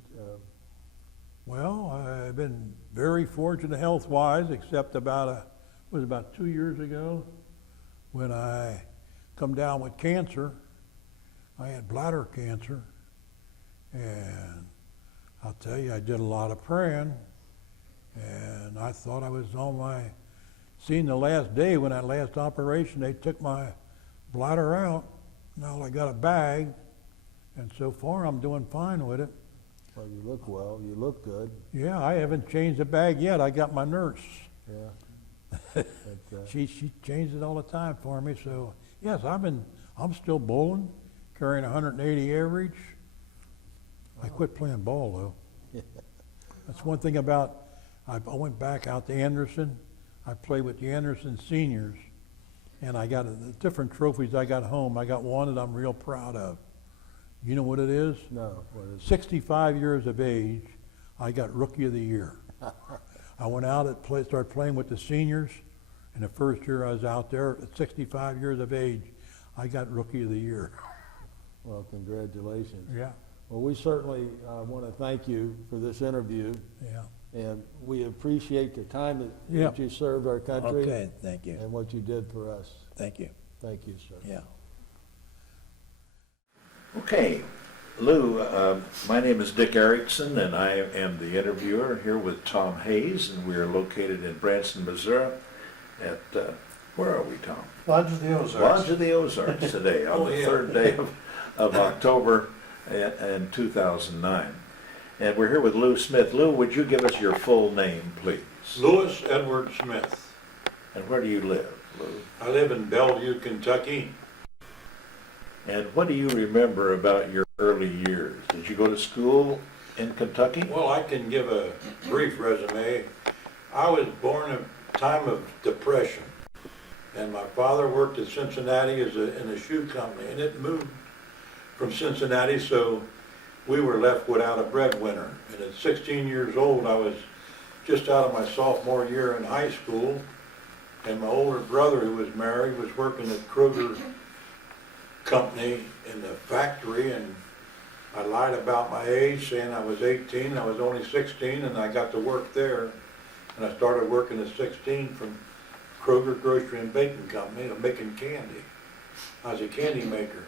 Well, I've been very fortunate health-wise, except about 2 years ago when I come down with cancer. I had bladder cancer, and I'll tell you, I did a lot of praying, and I thought I was seen the last day when that last operation, they took my bladder out. Now I got a bag, and so far I'm doing fine with it. Well, you look well. You look good. Yeah, I haven't changed the bag yet. I got my nurse. Yeah. She changed it all the time for me. So yes, I'm still bowling, carrying 180 average. I quit playing ball though. That's one thing about. I went back out to Anderson. I played with the Anderson seniors, and I got the different trophies I got home. I got one that I'm real proud of. You know what it is? No. What is it? 65 years of age, I got Rookie of the Year. I went out and started playing with the seniors, and the first year I was out there, at 65 years of age, I got Rookie of the Year. Well, congratulations. Yeah. Well, we certainly want to thank you for this interview. Yeah. And we appreciate the time that Yep. you served our country. Okay, thank you. And what you did for us. Thank you. Thank you, sir. Yeah. Okay, Lou, my name is Dick Erickson, and I am the interviewer here with Tom Hayes, and we are located in Branson, Missouri at, where are we, Tom? Lodge of the Ozarks. Lodge of the Ozarks today, on the third day of October in 2009. And we're here with Lou Smith. Lou, would you give us your full name, please? Louis Edward Smith. And where do you live, Lou? I live in Bellevue, Kentucky. And what do you remember about your early years? Did you go to school in Kentucky? Well, I can give a brief resume. I was born in a time of depression, and my father worked at Cincinnati in a shoe company, and it moved from Cincinnati, so we were left without a breadwinner. And at 16 years old, I was just out of my sophomore year in high school, and my older brother, who was married, was working at Kroger company in the factory, and I lied about my age, saying I was 18, I was only 16, and I got to work there. And I started working at 16 from Kroger Grocery and Baking Company, making candy. I was a candy maker.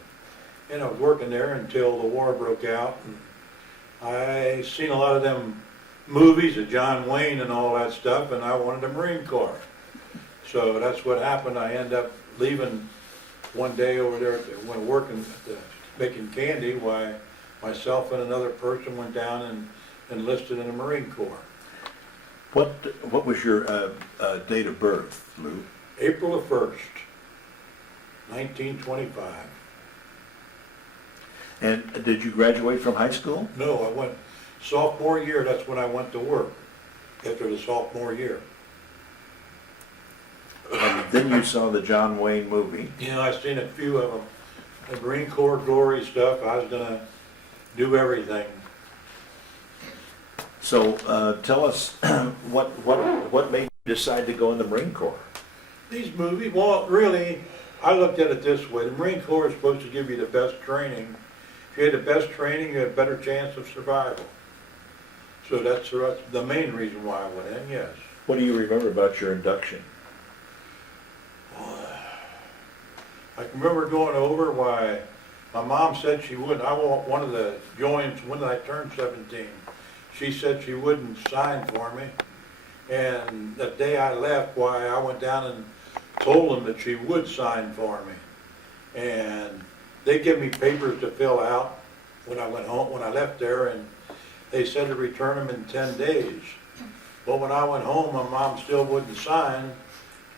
And I was working there until the war broke out, and I seen a lot of them movies of John Wayne and all that stuff, and I wanted the Marine Corps. So that's what happened. I ended up leaving one day over there when working making candy, while myself and another person went down and enlisted in the Marine Corps. What was your date of birth, Lou? April the 1st, 1925. And did you graduate from high school? No, I went sophomore year, that's when I went to work, after the sophomore year. And then you saw the John Wayne movie. You know, I seen a few of them. The Marine Corps glory stuff, I was gonna do everything. So tell us what made you decide to go in the Marine Corps? These movies, well, really, I looked at it this way. The Marine Corps is supposed to give you the best training. If you had the best training, you had a better chance of survival. So that's the main reason why I went in, yes. What do you remember about your induction? I can remember going over why my mom said she wouldn't. I want one of the joints when I turned 17. She said she wouldn't sign for me. And the day I left, why I went down and told them that she would sign for me. And they give me papers to fill out when I went home, when I left there, and they said to return them in 10 days. But when I went home, my mom still wouldn't sign.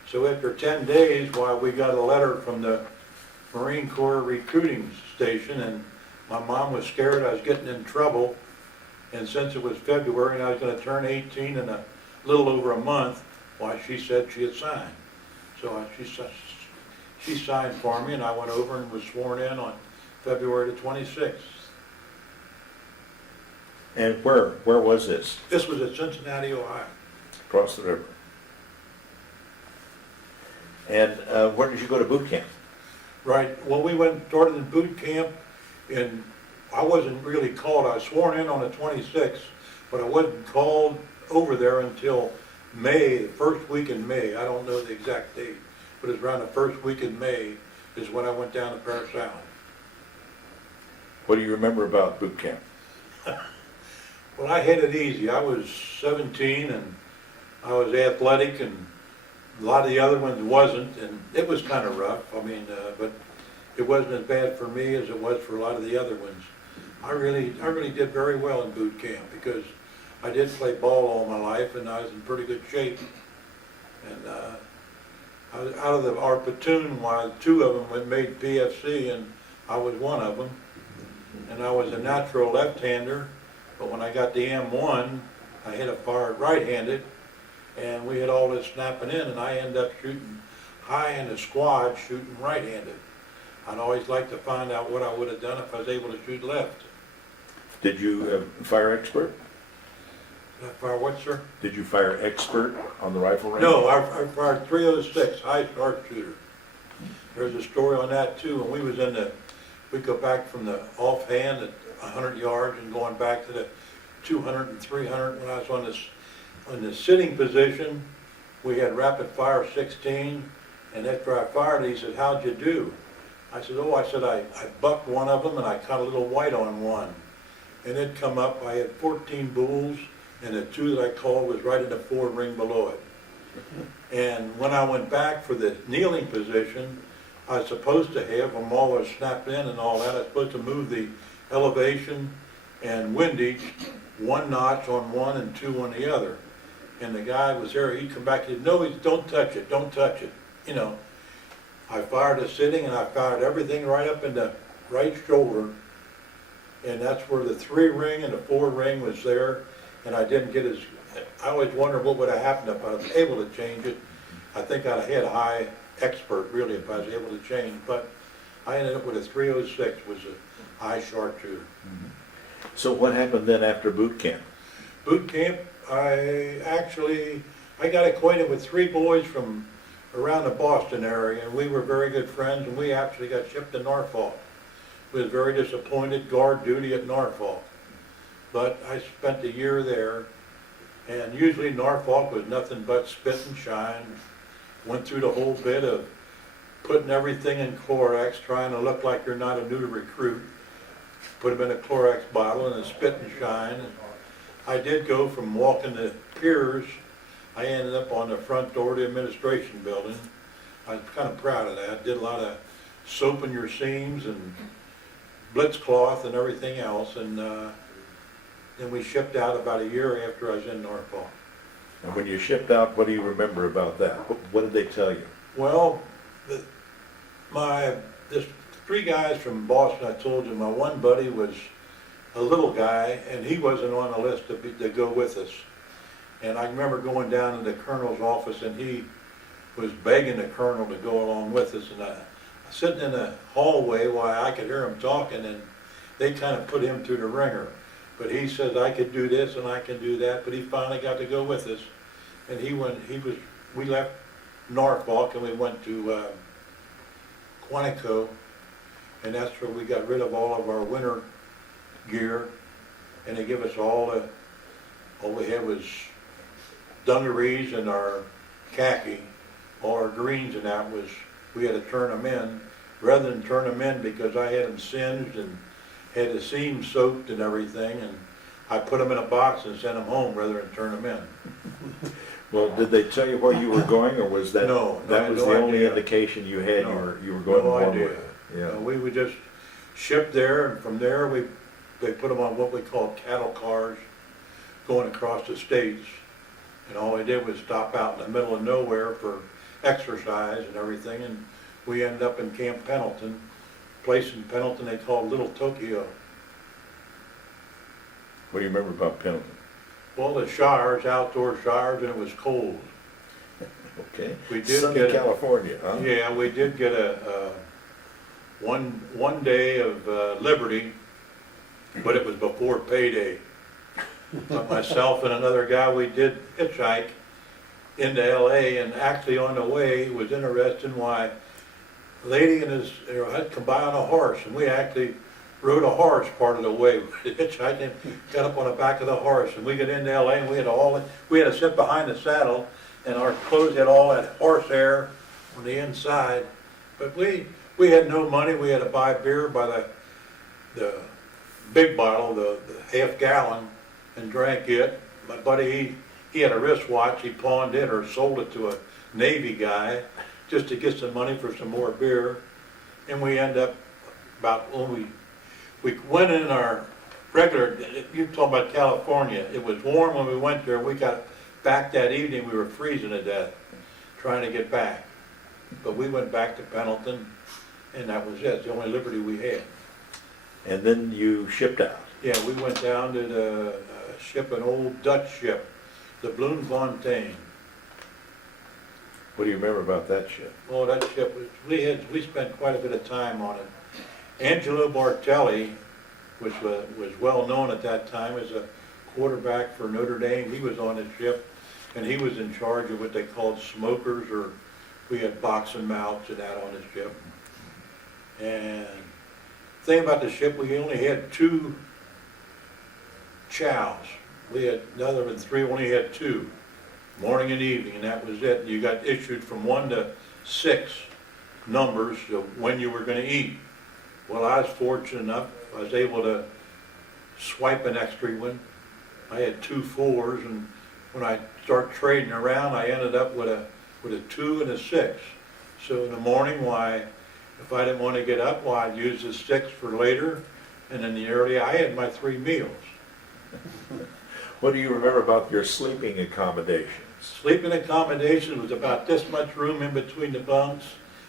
So after 10 days, why, we got a letter from the Marine Corps recruiting station, and my mom was scared I was getting in trouble. And since it was February and I was going to turn 18 in a little over a month, why, she said she had signed. So she signed for me, and I went over and was sworn in on February the 26th. And where was this? This was at Cincinnati, Ohio. Across the river. And where did you go to boot camp? Right. Well, we started in boot camp, and I wasn't really called. I was sworn in on the 26th, but I wasn't called over there until May, the first week in May. I don't know the exact date, but it's around the first week in May is when I went down to Parris Island. What do you remember about boot camp? Well, I had it easy. I was 17, and I was athletic, and a lot of the other ones wasn't, and it was kind of rough. I mean, but it wasn't as bad for me as it was for a lot of the other ones. I really did very well in boot camp because I did play ball all my life, and I was in pretty good shape. And I was out of our platoon, while two of them had made PFC, and I was one of them. And I was a natural left-hander, but when I got the M1, I hit a fire right-handed, and we had all this snapping in, and I ended up shooting high in the squad, shooting right-handed. I'd always like to find out what I would have done if I was able to shoot left. Did you fire expert? Did I fire what, sir? Did you fire expert on the rifle range? No, I fired 306, high sharpshooter. There's a story on that too, and we go back from the offhand at 100 yards and going back to the 200 and 300 when I was on the sitting position. We had rapid fire 16, and after I fired, he said, "How'd you do?" I said, I bucked one of them and I caught a little white on one. And it come up, I had 14 bulls, and the two that I called was right in the forward ring below it. And when I went back for the kneeling position, I was supposed to have them all snapped in and all that. I was supposed to move the elevation and windage 1 notch on one and 2 on the other. And the guy was there, he'd come back, he'd, "No, don't touch it, don't touch it." You know, I fired a sitting, and I fired everything right up in the right shoulder. And that's where the 3 ring and the 4 ring was there. And I didn't get as, I always wondered what would have happened if I was able to change it. I think I'd have had high expert, really, if I was able to change. But I ended up with a 306, was a high sharpshooter. Mm-hmm. So what happened then after boot camp? Boot camp, I got acquainted with 3 boys from around the Boston area, and we were very good friends, and we actually got shipped to Norfolk. Was very disappointed, guard duty at Norfolk. But I spent a year there, and usually Norfolk was nothing but spit and shine. Went through the whole bit of putting everything in Clorox, trying to look like you're not a new recruit. Put them in a Clorox bottle and a spit and shine. I did go from walking the piers, I ended up on the front door of the administration building. I was kind of proud of that. Did a lot of soaping your seams and blitz cloth and everything else, and then we shipped out about a year after I was in Norfolk. And when you shipped out, what do you remember about that? What did they tell you? Well, this 3 guys from Boston, I told you, my one buddy was a little guy, and he wasn't on the list to go with us. And I remember going down to the colonel's office, and he was begging the colonel to go along with us. And I sitting in the hallway while I could hear him talking, and they kind of put him through the ringer. But he says, "I could do this and I can do that," but he finally got to go with us. And we left Norfolk and we went to Quantico, and that's where we got rid of all of our winter gear, and they give us all we had was dungarees and our khaki, all our greens and that was, we had to turn them in, rather than turn them in because I had them singed and had the seams soaked and everything, and I put them in a box and sent them home rather than turn them in. Well, did they tell you where you were going, or was that, No, I that had was no the only idea. indication you had No, you were going no one idea. way? Yeah. We would just ship there, and from there, they put them on what we call cattle cars going across the states. And all they did was stop out in the middle of nowhere for exercise and everything, and we ended up in Camp Pendleton, a place in Pendleton they called Little Tokyo. What do you remember about Pendleton? Well, the showers, outdoor showers, and it was cold. Okay. We did Sunny get California, huh? Yeah, we did get one day of liberty, but it was before payday. But myself and another guy, we did hitchhike into LA, and actually on the way, it was interesting why a lady and his, had come by on a horse, and we actually rode a horse part of the way. We hitchhiked and got up on the back of the horse, and we got into LA, and we had to sit behind the saddle, and our clothes had all that horsehair on the inside. But we had no money. We had to buy beer by the big bottle, the half gallon, and drank it. My buddy, he had a wristwatch. He pawned it or sold it to a Navy guy just to get some money for some more beer. And we end up when we went in our regular, you talk about California, it was warm when we went there. We got back that evening, we were freezing to death trying to get back. But we went back to Pendleton, and that was it. It's the only liberty we had. And then you shipped out. Yeah, we went down to the ship, an old Dutch ship, the Bloemfontein. What do you remember about that ship? Oh, that ship, we spent quite a bit of time on it. Angelo Bartelli, which was well known at that time as a quarterback for Notre Dame, he was on the ship, and he was in charge of what they called smokers, or we had boxing mounts and that on the ship. And the thing about the ship, we only had 2 chows. We had, other than 3, we only had 2, morning and evening, and that was it. You got issued from 1 to 6 numbers of when you were going to eat. Well, I was fortunate enough, I was able to swipe an extra one. I had 2 4s, and when I started trading around, I ended up with a 2 and a 6. So in the morning, if I didn't want to get up, I'd use the 6 for later, and in the early, I had my 3 meals. What do you remember about your sleeping accommodations? Sleeping accommodation was about this much room in between the bunks,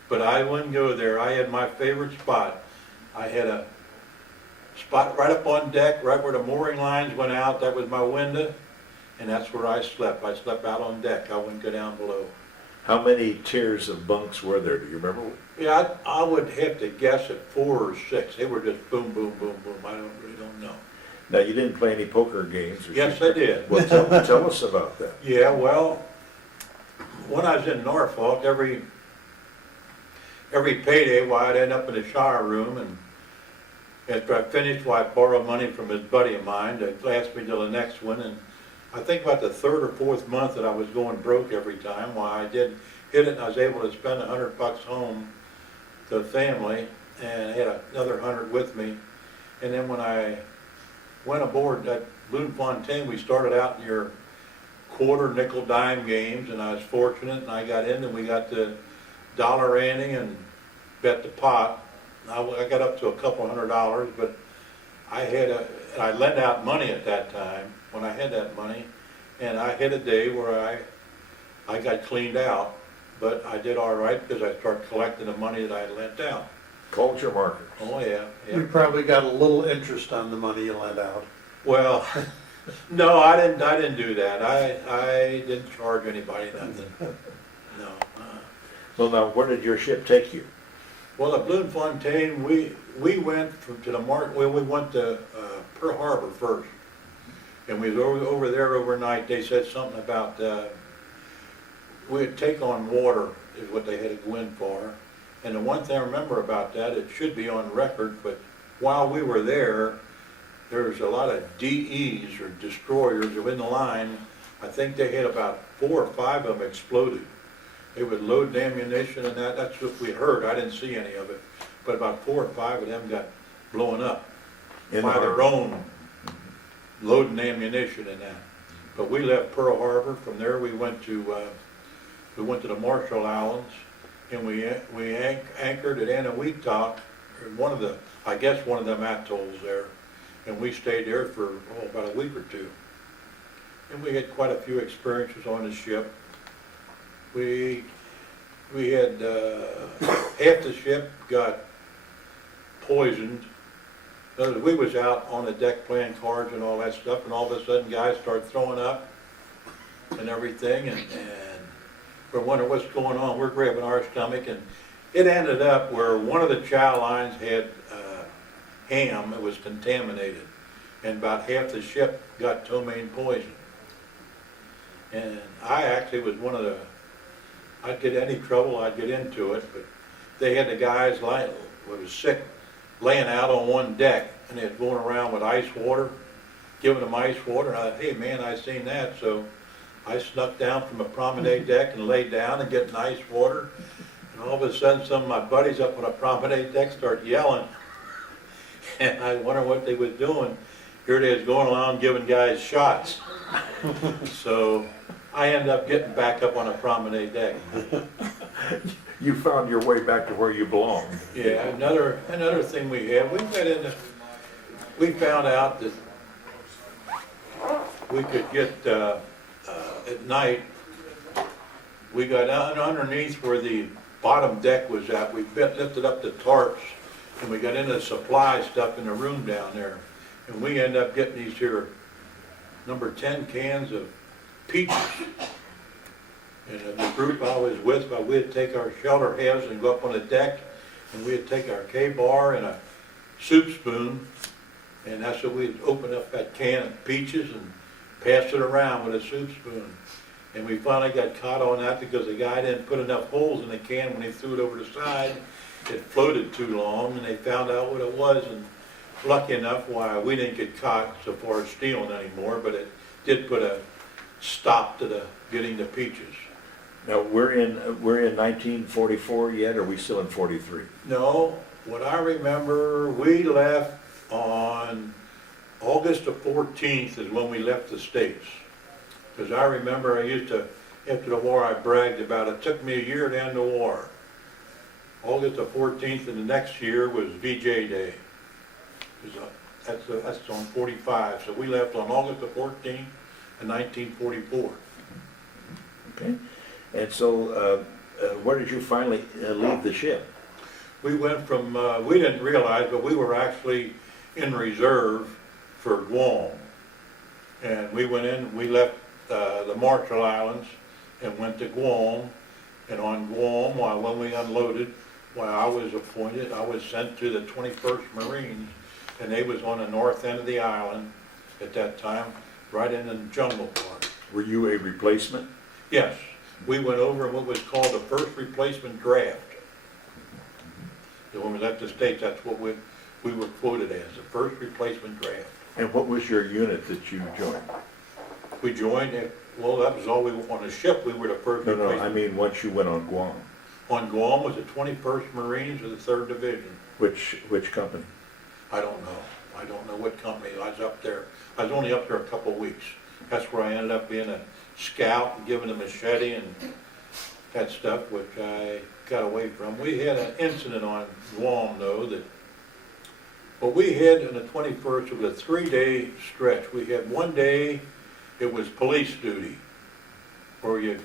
but I wouldn't go there. I had my favorite spot. I had a spot right up on deck, right where the mooring lines went out. That was my window, and that's where I slept. I slept out on deck. I wouldn't go down below. How many tiers of bunks were there? Do you remember? Yeah, I would have to guess at 4 or 6. They were just boom, boom, boom, boom. I really don't know. Now, you didn't play any poker games? Or Yes, I did. Well, tell us about that. Yeah, well, when I was in Norfolk, every payday, I'd end up in the shower room, and after I finished, I'd borrow money from this buddy of mine to last me till the next one. And I think about the 3rd or 4th month that I was going broke every time. I did hit it, and I was able to spend $100 home to the family, and I had another 100 with me. And then when I went aboard that Bloemfontein, we started out in your quarter, nickel, dime games, and I was fortunate, and I got in, and we got the dollar ante and bet the pot. I got up to a couple $100, but and I lent out money at that time when I had that money, and I hit a day where I got cleaned out, but I did all right because I started collecting the money that I had lent out. Culture markers. Oh, yeah. You probably got a little interest on the money you lent out. Well, no, I didn't do that. I didn't charge anybody nothing. No. Well, now, where did your ship take you? Well, at Bloemfontein, we went to the we went to Pearl Harbor first, and we was over there overnight. They said something about we'd take on water is what they had to go in for. And the one thing I remember about that, it should be on record, but while we were there was a lot of DEs or destroyers that were in the line I think they had about 4 or 5 of them exploded. They would load the ammunition and that's what we heard. I didn't see any of it. But about 4 or 5 of them got blown up by their own loading ammunition and that. But we left Pearl Harbor. From there we went to the Marshall Islands, and we anchored at Anahuac, one of them atolls there, and we stayed there for about a week or 2. And we had quite a few experiences on the ship. We had half the ship got poisoned. In other words, we was out on the deck playing cards and all that stuff, and all of a sudden guys start throwing up and everything, and we're wondering what's going on. We're grabbing our stomach, and it ended up where one of the chow lines had ham that was contaminated, and about half the ship got ptomaine poison. And I actually was one of the, I'd get any trouble, I'd get into it, but they had the guys who was sick laying out on one deck, and they're going around with ice water, giving them ice water, and I thought, hey man, I seen that, so I snuck down from a promenade deck and laid down and getting ice water, and all of a sudden some of my buddies up on a promenade deck start yelling, and I wonder what they was doing. Here it is going along giving guys shots. So I ended up getting back up on a promenade deck. You found your way back to where you belonged. Yeah, another thing we had, we found out that we could get, at night, we got underneath where the bottom deck was at, we lifted up the tarps, and we got into the supply stuff in the room down there. And we ended up getting these here number 10 cans of peaches. And the group I was with, we'd take our shelter halves and go up on the deck, and we'd take our K-bar and a soup spoon, and that's what we'd open up that can of peaches and pass it around with a soup spoon. And we finally got caught on that because the guy didn't put enough holes in the can when he threw it over the side. It floated too long, and they found out what it was, and lucky enough, why we didn't get caught so far as stealing anymore, but it did put a stop to getting the peaches. Now, we're in 1944 yet, or are we still in 43? No, what I remember, we left on August the 14th is when we left the States. Because I remember after the war, I bragged about it took me a year to end the war. August the 14th, and the next year was VJ Day. That's on 45, so we left on August the 14th in 1944. Okay. And so, where did you finally leave the ship? We went from, we didn't realize, but we were actually in reserve for Guam. And we went in, we left the Marshall Islands and went to Guam. And on Guam, when we unloaded, I was appointed, I was sent to the 21st Marines, and they was on the north end of the island at that time, right in the jungle part. Were you a replacement? Yes. We went over in what was called the first replacement draft. So when we left the States, that's what we were quoted as, the first replacement draft. And what was your unit that you joined? We joined, well, that was all we were on the ship, we were the first replacement. No, I mean once you went on Guam. On Guam was the 21st Marines of the 3rd Division. Which company? I don't know. I don't know what company. I was up there. I was only up there a couple of weeks. That's where I ended up being a scout and given a machete and that stuff, which I got away from. We had an incident on Guam, though, what we had on the 21st, it was a 3-day stretch. We had one day, it was police duty, where you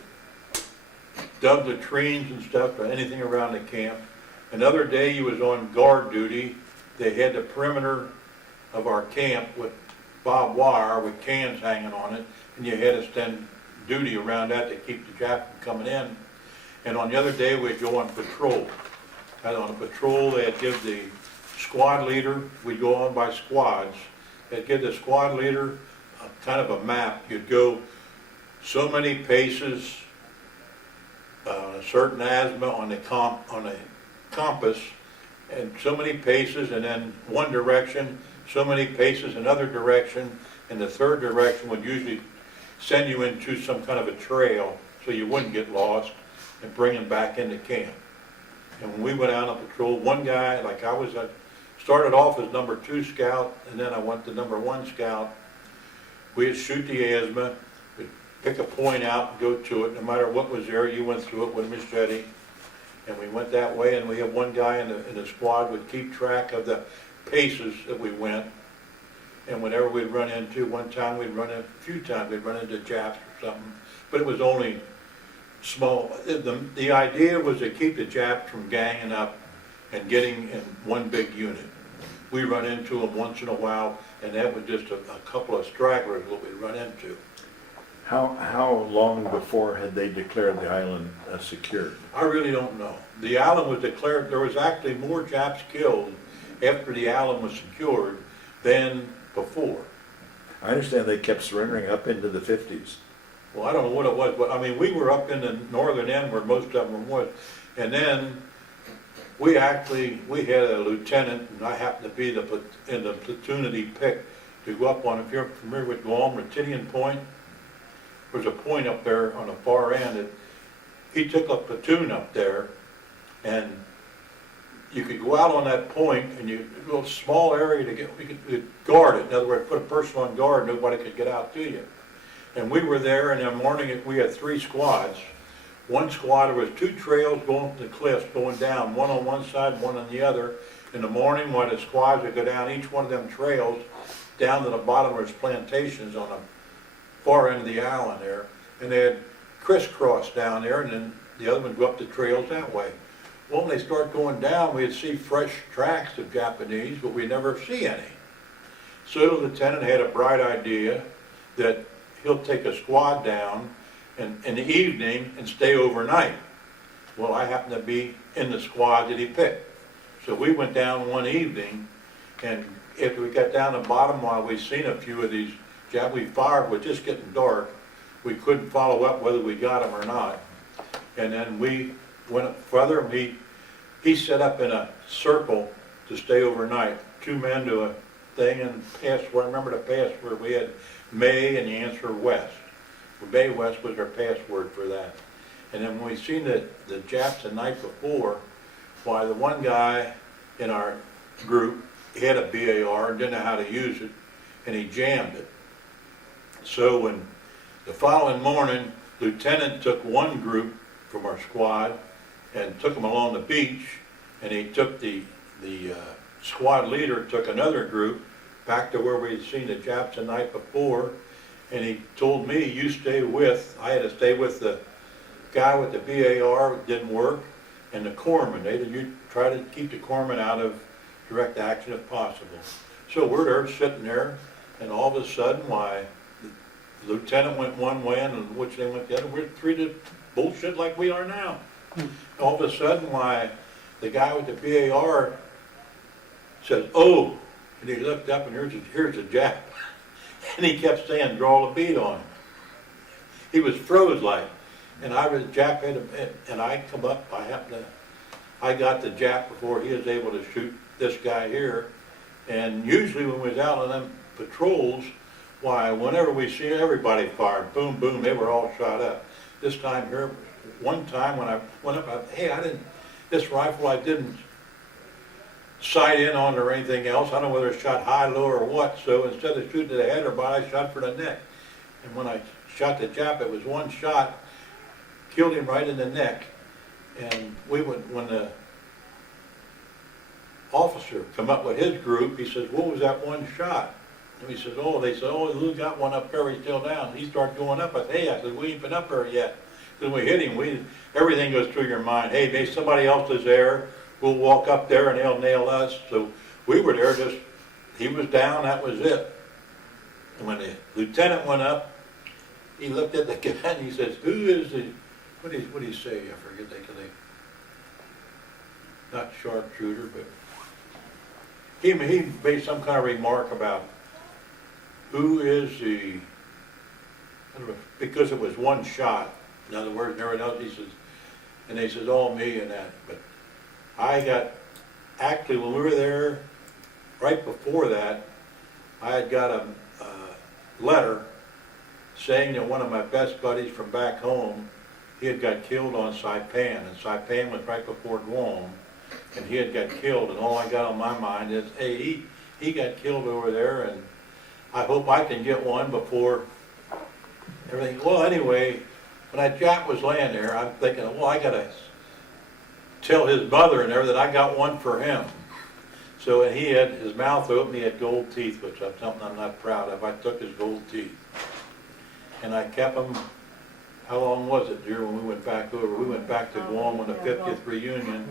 dug latrines and stuff, or anything around the camp. Another day, you was on guard duty. They had the perimeter of our camp with barbed wire with cans hanging on it, and you had to stand duty around that to keep the Jap from coming in. And on the other day, we'd go on patrol. And on a patrol, they'd give the squad leader, we'd go on by squads, they'd give the squad leader kind of a map. You'd go so many paces, a certain azimuth on the compass, and so many paces, and then one direction, so many paces another direction, and the third direction would usually send you into some kind of a trail so you wouldn't get lost and bring them back into camp. And when we went out on patrol, one guy, like I started off as number 2 scout, and then I went to number 1 scout. We'd shoot the asthma, we'd pick a point out and go to it. No matter what was there, you went through it with a machete. And we went that way, and we had one guy in the squad would keep track of the paces that we went. And whenever we'd run into, one time we'd run in, a few times we'd run into Japs or something, but it was only small. The idea was to keep the Japs from ganging up and getting in one big unit. We run into them once in a while, and that was just a couple of stragglers what we'd run into. How long before had they declared the island secured? I really don't know. The island was declared, there was actually more Japs killed after the island was secured than before. I understand they kept surrendering up into the 50s. Well, I don't know what it was, but I mean, we were up in the northern end where most of them was. And then we had a lieutenant, and I happened to be in the platoon that he picked to go up on, if you're familiar with Guam, Point, there's a point up there on the far end that he took a platoon up there, and you could go out on that point, and a little small area we could guard it. In other words, put a person on guard, nobody could get out to you. And we were there, and in the morning we had 3 squads. One squad, there was 2 trails going to the cliffs, going down, one on one side, one on the other. In the morning, while the squads would go down each one of them trails, down to the bottom where there's plantations on the far end of the island there, and they had crisscross down there, and then the other one go up the trails that way. Well, when they start going down, we'd see fresh tracks of Japanese, but we never see any. So the lieutenant had a bright idea that he'll take a squad down in the evening and stay overnight. Well, I happened to be in the squad that he picked. So we went down one evening, and after we got down the bottom, while we seen a few of these we fired, was just getting dark. We couldn't follow up whether we got them or not. And then we went up further, and he set up in a circle to stay overnight. 2 men to a thing, and password. I remember the password. We had May and the answer West. May West was our password for that. And then when we seen the Japs the night before, why the one guy in our group, he had a BAR and didn't know how to use it, and he jammed it. So when the following morning, Lieutenant took one group from our squad and took them along the beach, and he took the squad leader took another group back to where we had seen the Japs the night before, and he told me, I had to stay with the guy with the BAR, didn't work, and the corpsman. You try to keep the corpsman out of direct action if possible. So we're there sitting there, and all of a sudden, the lieutenant went one way and which they went the other. We're treated bullshit like we are now. All of a sudden, the guy with the BAR says, "Oh," and he looked up, and here's a Jap. And he kept saying, "Draw the bead on him." He was froze like. And I was Jap, and I come up, I got the Jap before he was able to shoot this guy here. And usually when we was out on them patrols, whenever we see everybody fired, boom, boom, they were all shot up. This time here, one time when I went up, this rifle I didn't sight in on or anything else. I don't know whether it shot high, low, or what. So instead of shooting to the head or body, I shot for the neck. And when I shot the Jap, it was one shot, killed him right in the neck. And when the officer come up with his group, he says, "What was that one shot?" And he says, they said, "Lou got one up there, he's still down." He started going up. I said, "Hey," I said, "we ain't been up there yet." Then we hit him, everything goes through your mind. Hey, maybe somebody else is there. We'll walk up there and they'll nail us. So we were there, he was down, that was it. And when the lieutenant went up, he looked at the guy and he says, "Who is the," what did he say? I forget, not sharpshooter, but he made some kind of remark about who is the, I don't know, because it was one shot, in other words, and everyone else, he says, and they says, "Oh, me," and that. But actually when we were there, right before that, I had got a letter saying that one of my best buddies from back home, he had got killed on Saipan, and Saipan was right before Guam, and he had got killed, and all I got on my mind is, hey, he got killed over there, and I hope I can get one before everything. Well, anyway, when that Jap was laying there, I'm thinking, well, I gotta tell his mother and everything that I got one for him. So and he had his mouth open, he had gold teeth, which is something I'm not proud of. I took his gold teeth, and I kept them. How long was it, dear, when we went back over? We went back to Guam on the 50th reunion,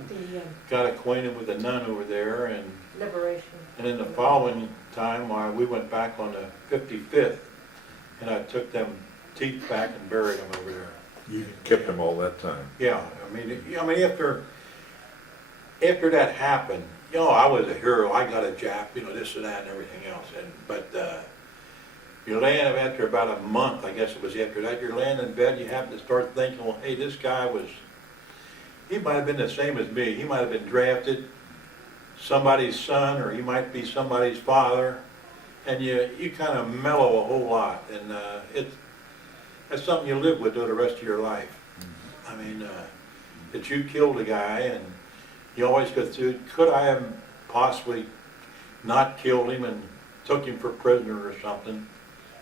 got acquainted with a nun over there, and Liberation. and then the following time, we went back on the 55th, and I took them teeth back and buried them over there. You kept them all that time. Yeah, I mean, after that happened, you know, I was a hero. I got a Jap, you know, this and that and everything else. But you're laying after about a month, I guess it was after that. You're laying in bed. You happen to start thinking, well, hey, this guy he might have been the same as me. He might have been drafted, somebody's son, or he might be somebody's father, and you kind of mellow a whole lot, and that's something you live with though the rest of your life. I mean, that you killed a guy, and you always go through, could I have possibly not killed him and took him for prisoner or something?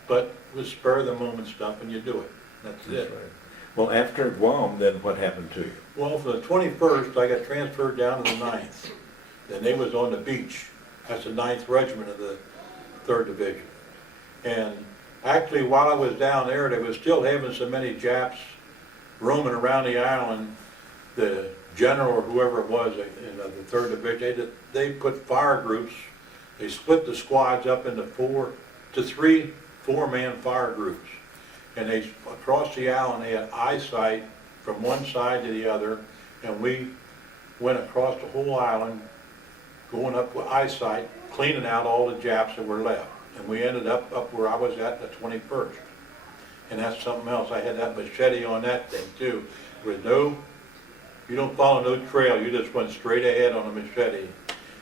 But it was spur of the moment stuff, and you do it. That's it. Right. Well, after Guam, then what happened to you? Well, for the 21st, I got transferred down to the 9th. Then they was on the beach. That's the 9th Regiment of the 3rd Division. And actually, while I was down there, they was still having so many Japs roaming around the island. The general or whoever it was in the 3rd Division, they put fire groups. They split the squads up into 4 to 3 4-man fire groups. And they, across the island, they had eyesight from one side to the other, and we went across the whole island, going up with eyesight, cleaning out all the Japs that were left. And we ended up where I was at, the 21st. And that's something else. I had that machete on that thing too. You don't follow no trail, you just went straight ahead on a machete.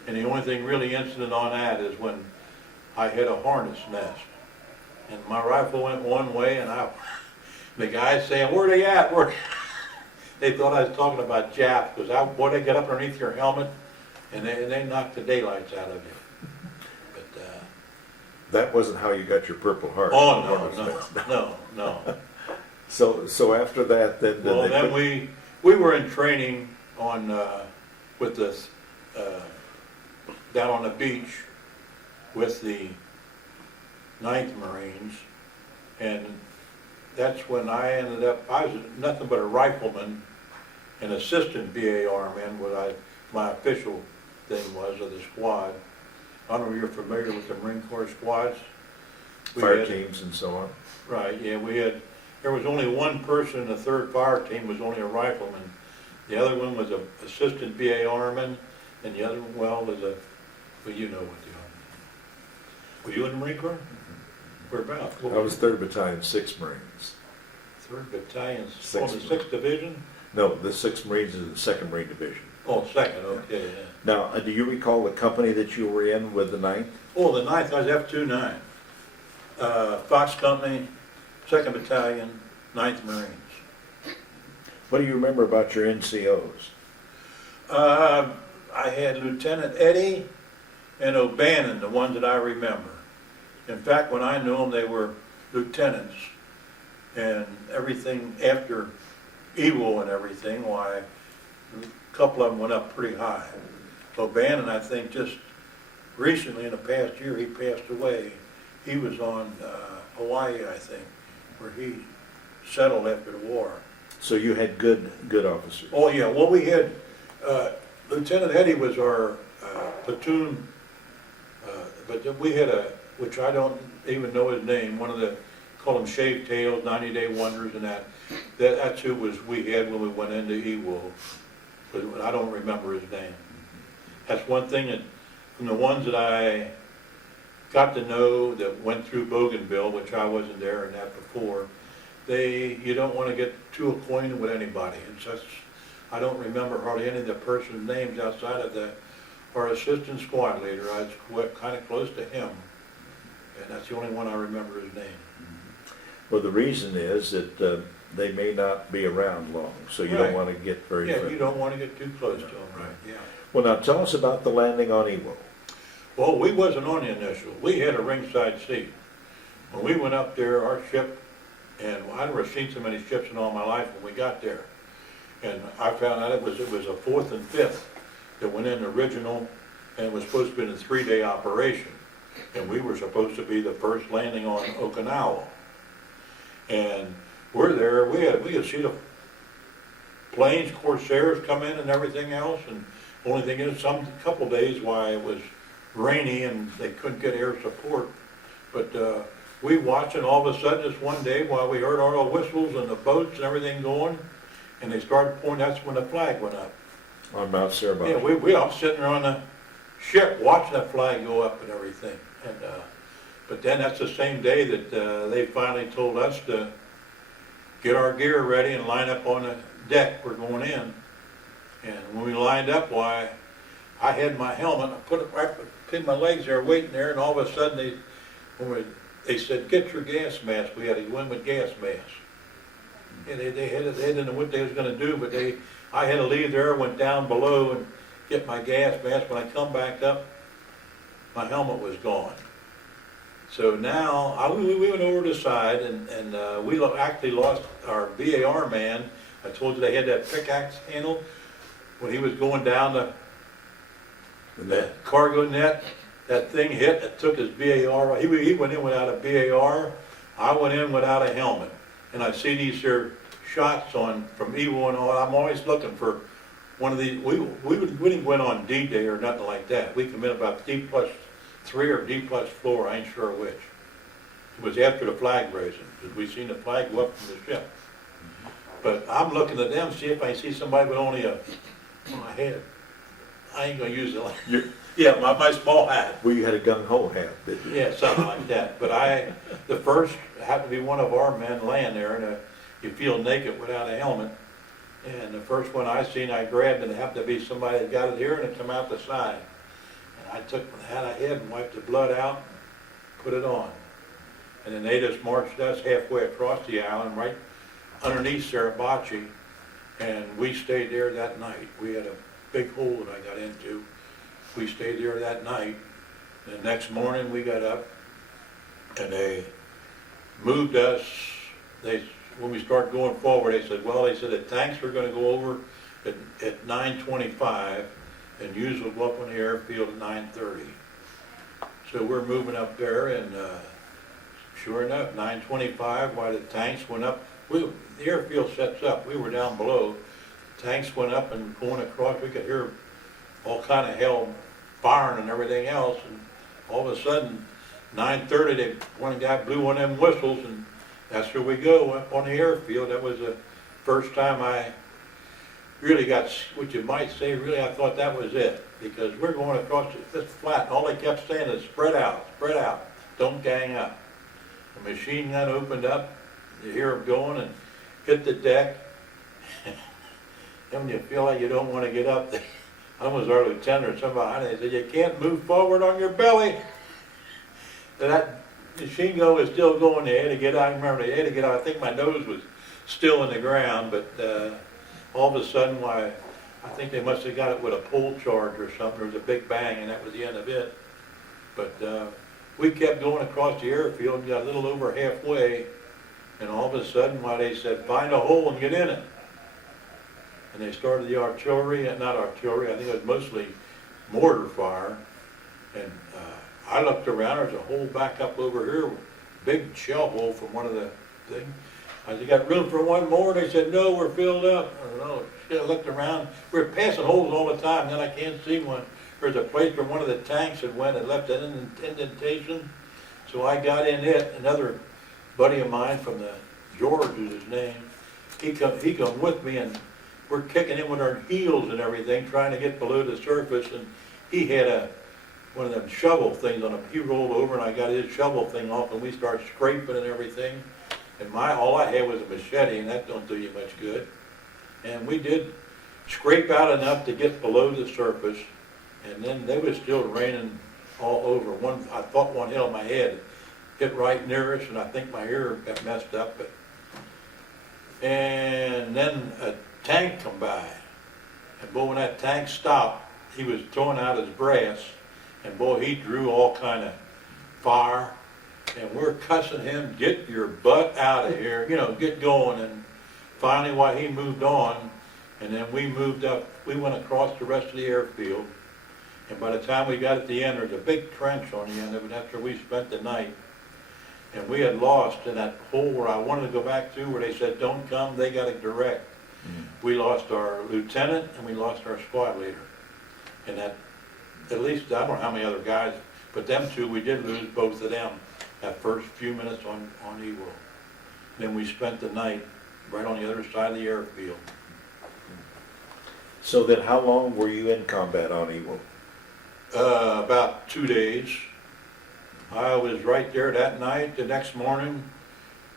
And the only thing really incident on that is when I hit a hornet's nest. And my rifle went one way, and the guys saying, where are they at? They thought I was talking about Japs, because they get up underneath your helmet, and they knock the daylights out of you. But That wasn't how you got your Purple Heart. no. So after that, then Well, then we were in training on with this down on the beach with the 9th Marines, and that's when I ended up. I was nothing but a rifleman, an assistant BAR man. My official thing was of the squad. I don't know if you're familiar with the Marine Corps squads. fire teams and so on. Right, yeah, there was only one person in the 3rd Fire Team was only a rifleman. The other one was an assistant BAR man, and the other one, was you know what the Army. Were you in the Marine Corps? Whereabouts? I was 3rd Battalion, 6th Marines. 3rd Battalion, on the Sixth. 6th Division? No, the 6th Marines is the 2nd Marine Division. Oh, 2nd, okay, yeah. Now, do you recall the company that you were in with the 9th? Oh, the 9th, I was F-29. Fox Company, 2nd Battalion, 9th Marines. What do you remember about your NCOs? I had Lieutenant Eddie and O'Bannon, the ones that I remember. In fact, when I knew them, they were lieutenants. And everything after EWO and everything, why, a couple of them went up pretty high. O'Bannon, I think, just recently in the past year, he passed away. He was on Hawaii, I think, where he settled after the war. So you had good officers. Oh, yeah, well, we had, Lieutenant Eddie was our platoon, but we had which I don't even know his name, one of the, call them Shave Tails, 90-Day Wonders and that's who we had when we went into EWO, but I don't remember his name. That's one thing that, from the ones that I got to know that went through Bougainville, which I wasn't there and that before, you don't want to get too acquainted with anybody. It's just, I don't remember hardly any of the person's names outside of our assistant squad leader. I was kind of close to him, and that's the only one I remember his name. Well, the reason is that they may not be around long, so you don't Right. want to get very Yeah, friendly. you don't want to get too close to them, Right. yeah. Well, now tell us about the landing on Iwo. Well, we wasn't on the initial. We had a ringside seat. When we went up there, our ship, and I'd never seen so many ships in all my life when we got there. And I found out it was a fourth and fifth that went in original, and it was supposed to be in a 3-day operation. And we were supposed to be the first landing on Okinawa. And we're there, we could see the planes, Corsairs come in and everything else, and only thing is, couple days why it was rainy and they couldn't get air support. But we watched, and all of a sudden, this one day, while we heard all the whistles and the boats and everything going, and they started pointing, that's when the flag went up. On Mount Cerebon. Yeah, we all sitting there on the ship watching that flag go up and everything. And but then that's the same day that they finally told us to get our gear ready and line up on the deck. We're going in. And when we lined up, why, I had my helmet, I put it right between my legs there, waiting there, and all of a sudden they said, get your gas mask. We had to go in with gas masks. And they didn't know what they was gonna do, but I had to leave there, went down below and get my gas mask. When I come back up, my helmet was gone. So now, we went over to the side, and we actually lost our BAR man. I told you they had that pickaxe handle. When he was going down the cargo net, that thing hit, it took his BAR. He went in without a BAR. I went in without a helmet. And I see these here shots from Iwo and all. I'm always looking for one of these. We didn't went on D-Day or nothing like that. We come in about D+3 or D+4, I ain't sure which. It was after the flag raising, because we seen the flag go up from the ship. But I'm looking at them, see if I see somebody with only a head. I ain't gonna use it. Yeah, my small hat. Well, you had a gung-ho hat, did you? Yeah, something like that. But the first happened to be one of our men laying there, and you feel naked without a helmet. And the first one I seen, I grabbed, and it happened to be somebody that got it here, and it come out the side. And I took the hat I had and wiped the blood out, put it on. And then they just marched us halfway across the island, right underneath Suribachi, and we stayed there that night. We had a big hole that I got into. We stayed there that night. The next morning we got up, and they moved us. When we started going forward, they said the tanks are going to go over at 9:25, and yous will go up on the airfield at 9:30. So we're moving up there, and sure enough, 9:25, while the tanks went up, the airfield sets up. We were down below. Tanks went up and going across. We could hear all kind of hell firing and everything else. And all of a sudden, 9:30, one guy blew one of them whistles, and that's where we go up on the airfield. That was the first time I really got, what you might say, really I thought that was it. Because we're going across this flat, and all they kept saying is spread out, don't gang up. The machine gun opened up, you hear them going and hit the deck. Then when you feel like you don't want to get up, I was our lieutenant or somebody, they said, you can't move forward on your belly. That machine gun was still going, they had to get out, I remember they had to get out, I think my nose was still in the ground, but all of a sudden, I think they must have got it with a pull charge or something, there was a big bang and that was the end of it. But we kept going across the airfield and got a little over halfway, and all of a sudden, they said, find a hole and get in it. And they started the artillery, not artillery, I think it was mostly mortar fire. And I looked around, there's a hole back up over here, big shell hole from one of the things. I said, you got room for one more? They said, no, we're filled up. I said, oh, shit, I looked around. We were passing holes all the time, then I can't see one. There's a place where one of the tanks had went and left an indentation. So I got in it. Another buddy of mine from the George is his name. He come with me, and we're kicking in with our heels and everything, trying to get below the surface. And he had one of them shovel things on him. He rolled over, and I got his shovel thing off, and we started scraping and everything. And all I had was a machete, and that don't do you much good. And we did scrape out enough to get below the surface, and then they was still raining all over. I thought one hit on my head. hit right near us, and I think my ear got messed up, but, and then a tank come by, and boy, when that tank stopped, he was throwing out his brass, and boy, he drew all kind of fire, and we're cussing him, get your butt out of here, you know, get going, and finally, while he moved on, and then we moved up, we went across the rest of the airfield, and by the time we got at the end, there's a big trench on the end of it after we spent the night, and we had lost in that hole where I wanted to go back to, where they said, don't come, they got it direct. We lost our lieutenant, and we lost our squad leader. And that, at least, I don't know how many other guys, but them two, we did lose both of them that first few minutes on Eagle. Then we spent the night right on the other side of the airfield. So then how long were you in combat on Eagle? About 2 days. I was right there that night. The next morning,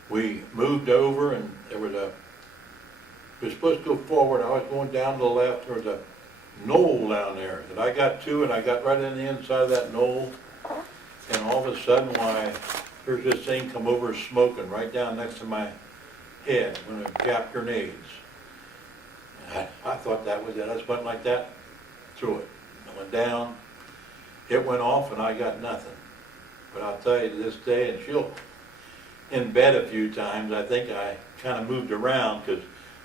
we moved over, and there was we were supposed to go forward. I was going down to the left. There was a knoll down there that I got to, and I got right in the inside of that knoll, and all of a sudden, why, there's this thing come over smoking right down next to my head when it dropped grenades. I thought that was it. I just went like that through it. I went down, it went off, and I got nothing. But I'll tell you, to this day, and she'll, in bed a few times, I think I kind of moved around, because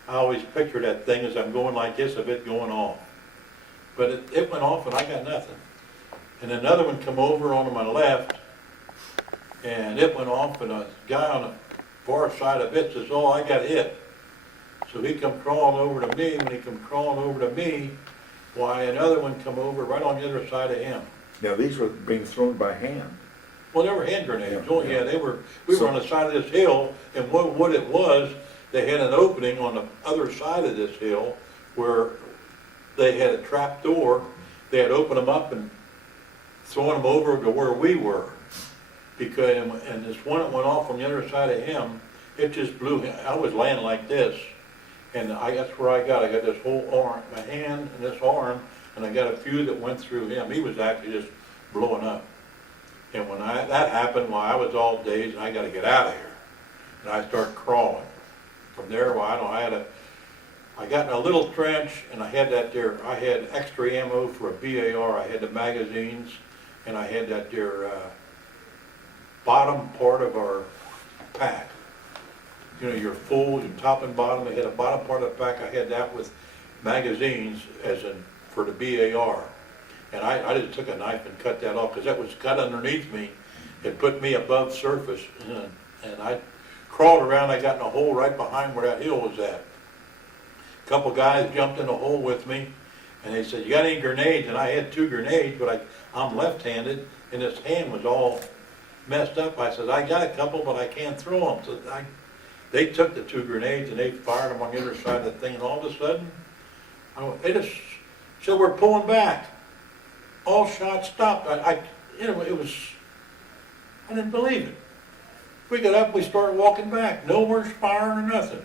I always picture that thing as I'm going like this, of it going off. But it went off, and I got nothing. And another one come over onto my left, and it went off, and a guy on the far side of it says, oh, I got hit. So he come crawling over to me. When he come crawling over to me, why, another one come over right on the other side of him. Now, these were being thrown by hand. Well, they were hand grenades. Yeah, Oh, yeah, yeah. we were on the side of this hill, and what it was, they had an opening on the other side of this hill where they had a trap door. They had opened them up and thrown them over to where we were. Because, and this one that went off on the other side of him, it just blew him. I was laying like this, and that's where I got this whole arm, my hand and this arm, and I got a few that went through him. He was actually just blowing up. And when that happened, well, I was all dazed, and I got to get out of here. And I started crawling. From there, well, I got in a little trench, and I had that there, I had extra ammo for a BAR. I had the magazines, and I had that there bottom part of our pack. You know, your full, your top and bottom. I had a bottom part of the pack. I had that with magazines, as in for the BAR. And I just took a knife and cut that off, because that was cut underneath me. It put me above surface, and I crawled around. I got in a hole right behind where that hill was at. A couple guys jumped in the hole with me, and they said, you got any grenades? And I had 2 grenades, but I'm left-handed, and this hand was all messed up. I said, I got a couple, but I can't throw them. So they took the 2 grenades, and they fired them on the other side of the thing, and all of a sudden, they just said, we're pulling back. All shots stopped. You know, it was, I didn't believe it. We got up, we started walking back. No more firing or nothing.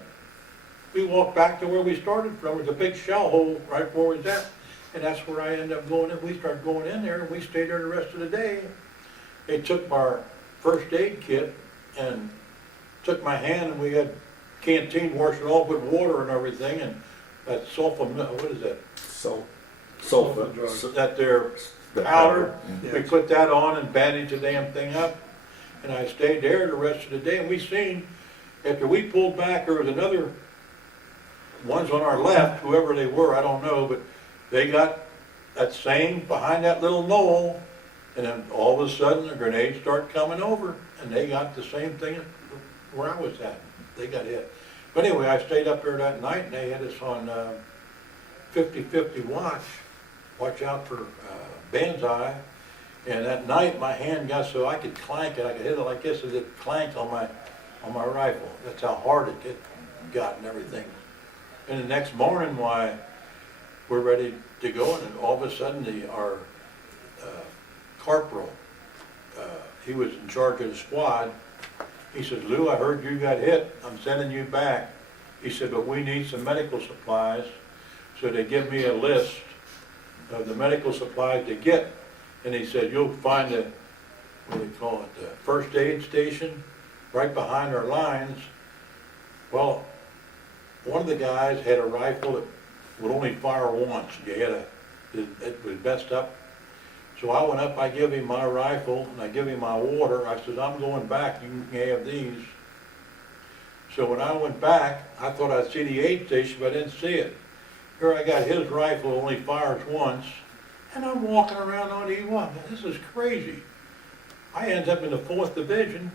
We walked back to where we started from. There was a big shell hole right where we was at. And that's where I ended up going in. We started going in there, and we stayed there the rest of the day. They took our first aid kit and took my hand, and we had canteen, washed it off with water and everything, and that sulfur, what is that? Sulfa. That there The powder. powder. We put that on and bandaged the damn thing up. And I stayed there the rest of the day, and we seen, after we pulled back, there was another, ones on our left, whoever they were, I don't know, but they got that same, behind that little knoll, and then all of a sudden the grenades start coming over, and they got the same thing where I was at. They got hit. But anyway, I stayed up there that night, and they had us on 50-50 watch out for banzai. And that night my hand got so I could clank it, I could hit it like this, as it clanked on my rifle. That's how hard it got and everything. And the next morning, why, we're ready to go, and all of a sudden our corporal, he was in charge of the squad. He says, Lou, I heard you got hit. I'm sending you back. He said, but we need some medical supplies. So they give me a list of the medical supplies to get. And he said, you'll find what do they call it, the first aid station, right behind our lines. Well, one of the guys had a rifle that would only fire once. It was messed up. So I went up, I give him my rifle, and I give him my water. I said, I'm going back, you can have these. So when I went back, I thought I'd see the aid station, but I didn't see it. Here I got his rifle, only fires once, and I'm walking around on E1. This is crazy. I ended up in the 4th Division.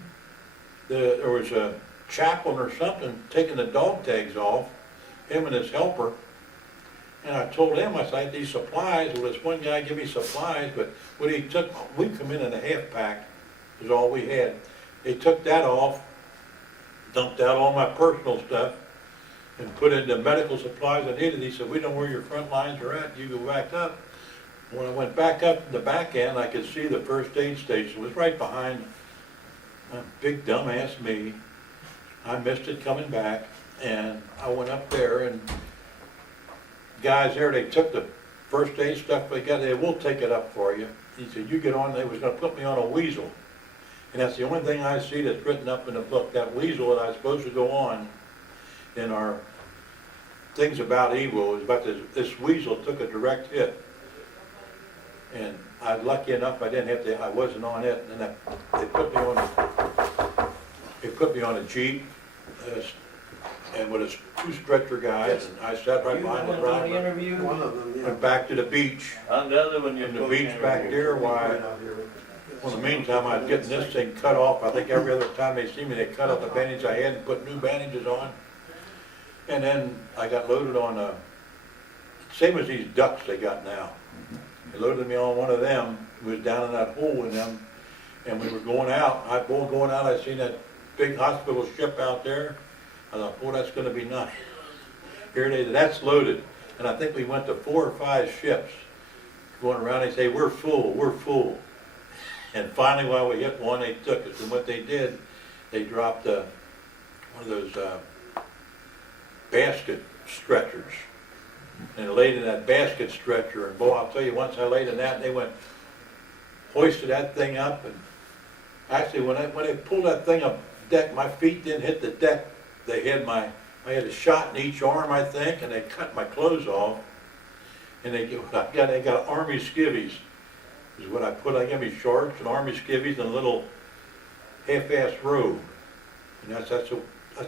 There was a chaplain or something taking the dog tags off, him and his helper. And I told him, I said, I had these supplies. Well, this one guy gave me supplies, but what he took, we come in a half pack, is all we had. They took that off, dumped out all my personal stuff, and put in the medical supplies I needed. He said, we know where your front lines are at, you go back up. When I went back up the back end, I could see the first aid station. It was right behind big dumbass me. I missed it coming back, and I went up there, and guys there, they took the first aid stuff they got, they will take it up for you. He said, you get on, they was gonna put me on a weasel. And that's the only thing I see that's written up in the book, that weasel that I was supposed to go on in our things about evil, is about this weasel took a direct hit. And I was lucky enough I didn't have to, I wasn't on it, and then they put me on a Jeep, and with two stretcher guys, and I sat right behind the driver. interview? One of them, yeah. Went back to the beach, On the other one, you and the beach back there, why, well, in the meantime, I was getting this thing cut off. I think every other time they see me, they cut off the bandage I had and put new bandages on. And then I got loaded on same as these ducks they got now. They loaded me on one of them. It was down in that hole in them, and we were going out. I seen that big hospital ship out there. I thought, boy, that's going to be nice. Here it is, that's loaded. And I think we went to 4 or 5 ships going around. They say, we're full, we're full. And finally, while we hit one, they took us. And what they did, they dropped one of those basket stretchers. And laid in that basket stretcher. And boy, I'll tell you, once I laid in that, they went, hoisted that thing up. And actually, when they pulled that thing up deck, my feet didn't hit the deck. I had a shot in each arm, I think, and they cut my clothes off. And they got army skivvies, is what I put. I got me shorts and army skivvies and a little half-ass robe. And that's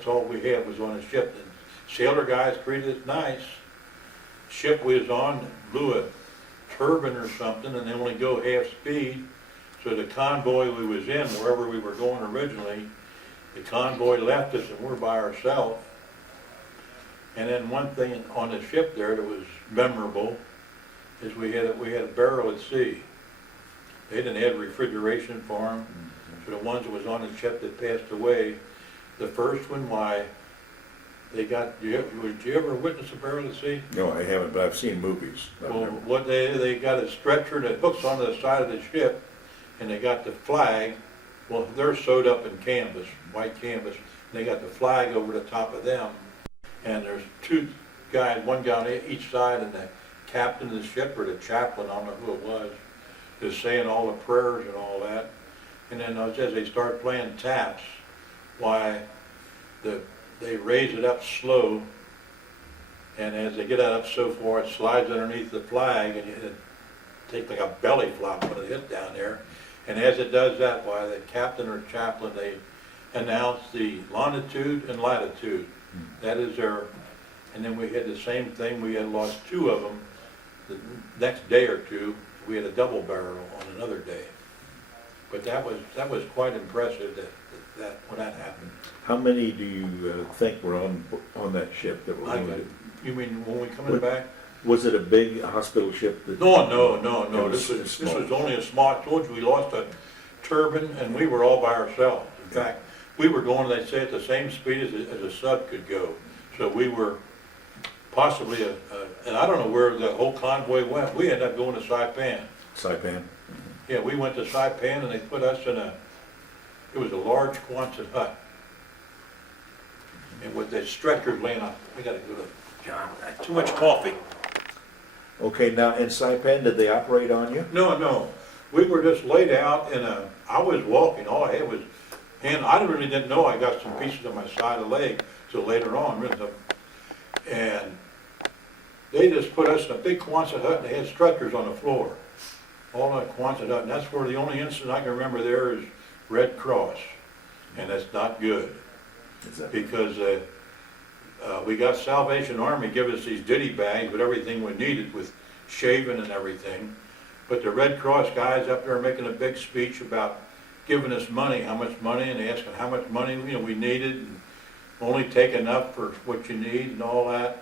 all we had was on a ship. And sailor guys treated us nice. Ship we was on blew a turbine or something, and they only go half speed. So the convoy we was in, wherever we were going originally, the convoy left us and we're by ourselves. And then one thing on the ship there that was memorable is we had a barrel at sea. They didn't have refrigeration for them. So the ones that was on the ship that passed away, the first one, why, they got, did you ever witness a barrel at sea? No, I haven't, but I've seen movies. Well, what they got a stretcher that hooks onto the side of the ship, and they got the flag. Well, they're sewed up in canvas, white canvas. And they got the flag over the top of them. And there's 2 guys, one guy on each side, and the captain of the ship or the chaplain, I don't know who it was, is saying all the prayers and all that. And then as they start playing taps, why they raise it up slow, and as they get it up so far, it slides underneath the flag, and it takes like a belly flop when it hit down there. And as it does that, why the captain or chaplain, they announce the longitude and latitude. That is their, and then we had the same thing. We had lost 2 of them the next day or 2. We had a double barrel on another day. But that was quite impressive that when that happened. How many do you think were on that ship that were wounded? You mean when we coming back? Was it a big hospital ship? No. This was only a small. I told you we lost a turbine, and we were all by ourselves. In fact, we were going, they say, at the same speed as a sub could go. So we were possibly and I don't know where the whole convoy went. We ended up going to Saipan. Saipan? Yeah, we went to Saipan, and they put us in it was a large Quonset hut. And with the stretchers laying up, we gotta go to John. Too much coffee. Okay, now in Saipan, did they operate on you? No. we were just laid out I was walking, all I had was, and I really didn't know I got some pieces on my side of the leg till later on. And they just put us in a big Quonset hut, and they had stretchers on the floor. All in a Quonset hut, and that's where the only incident I can remember there is Red Cross. And that's not good, because we got Salvation Army give us these ditty bags with everything we needed, with shaving and everything. But the Red Cross guys up there making a big speech about giving us money, how much money, and asking how much money we needed, and only take enough for what you need and all that.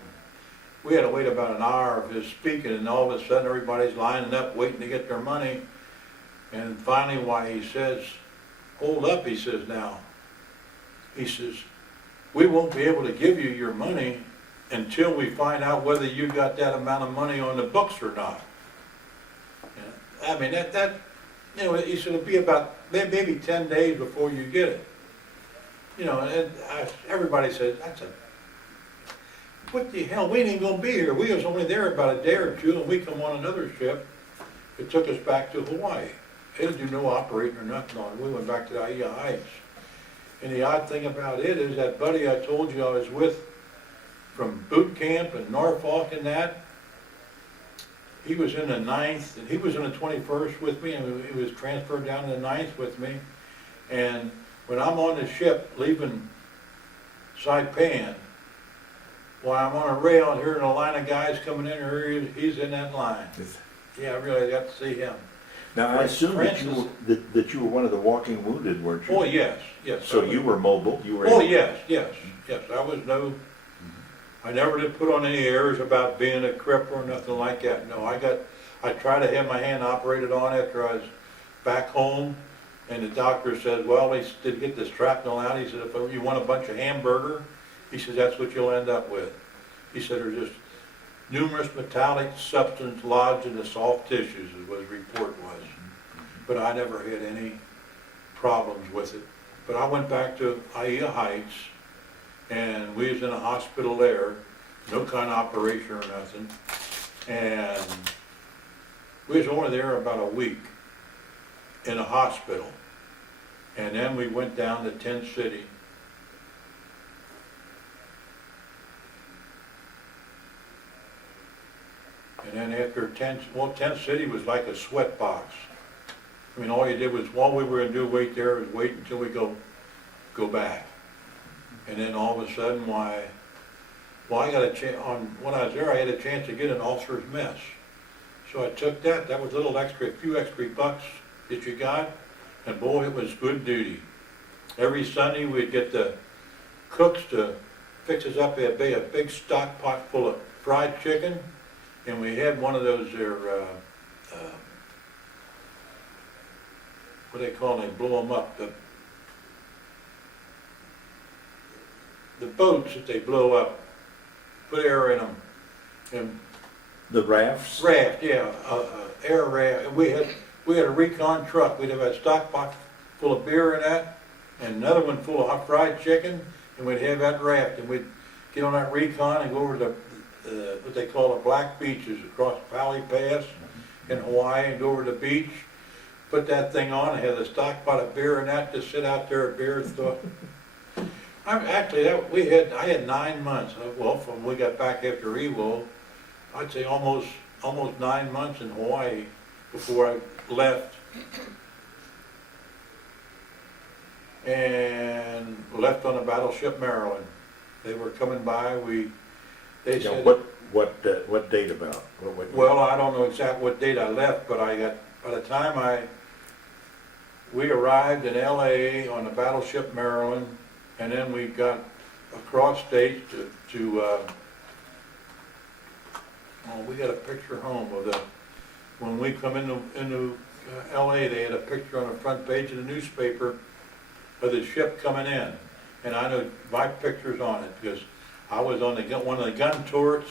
We had to wait about an hour of his speaking, and all of a sudden everybody's lining up waiting to get their money. And finally, why he says, hold up, he says, now. He says, we won't be able to give you your money until we find out whether you got that amount of money on the books or not. I mean, he said, it'll be about maybe 10 days before you get it. And everybody said, what the hell, we ain't gonna be here. We was only there about a day or two, and we come on another ship. It took us back to Hawaii. They didn't do no operating or nothing on it. We went back to Aiea Heights. And the odd thing about it is that buddy I told you I was with from boot camp in Norfolk and that, he was in the 9th, and he was in the 21st with me, and he was transferred down to the 9th with me. And when I'm on the ship leaving Saipan, while I'm on a rail and hearing a line of guys coming in here, he's in that line. Yeah, I really got to see him. Now, I assume that you were one of the walking wounded, weren't you? Oh, yes. So you were mobile? You were yes. I was I never did put on any airs about being a cripple or nothing like that. No, I tried to have my hand operated on after I was back home, and the doctor said, well, he did get the shrapnel out. He said, if you want a bunch of hamburger, he said, that's what you'll end up with. He said, there's just numerous metallic substance lodged in the soft tissues, is what his report was. But I never had any problems with it. But I went back to Aiea Heights, and we was in a hospital there, no kind of operation or nothing. And we was only there about a week in a hospital. And then we went down to Tent City. And then after Tent City was like a sweat box. I mean, all you did was, all we were going to do wait there was wait until we go back. And then all of a sudden, I got a chance, when I was there, I had a chance to get an officer's mess. So I took that. That was a little extra, a few extra bucks that you got. And boy, it was good duty. Every Sunday, we'd get the cooks to fix us up a big stock pot full of fried chicken. And we had one of those there, what do they call them? They blow them up. The boats that they blow up, put air in them. And the rafts? Raft, yeah, air raft. We had a recon truck. We'd have a stock pot full of beer in that, and another one full of hot fried chicken, and we'd have that raft, and we'd get on that recon and go over to what they call the Black Beaches across Pali Pass in Hawaii, and go over to the beach, put that thing on, and have a stock pot of beer in that, just sit out there at beer and stuff. I had 9 months. Well, from when we got back after Evo, I'd say almost 9 months in Hawaii before I left. And left on a battleship Maryland. They were coming by. They said, what date about? Well, I don't know exactly what date I left, but by the time we arrived in L.A. on the battleship Maryland, and then we got across state we got a picture home of when we come into L.A., they had a picture on the front page of the newspaper of the ship coming in. And I know my picture's on it because I was on one of the gun turrets,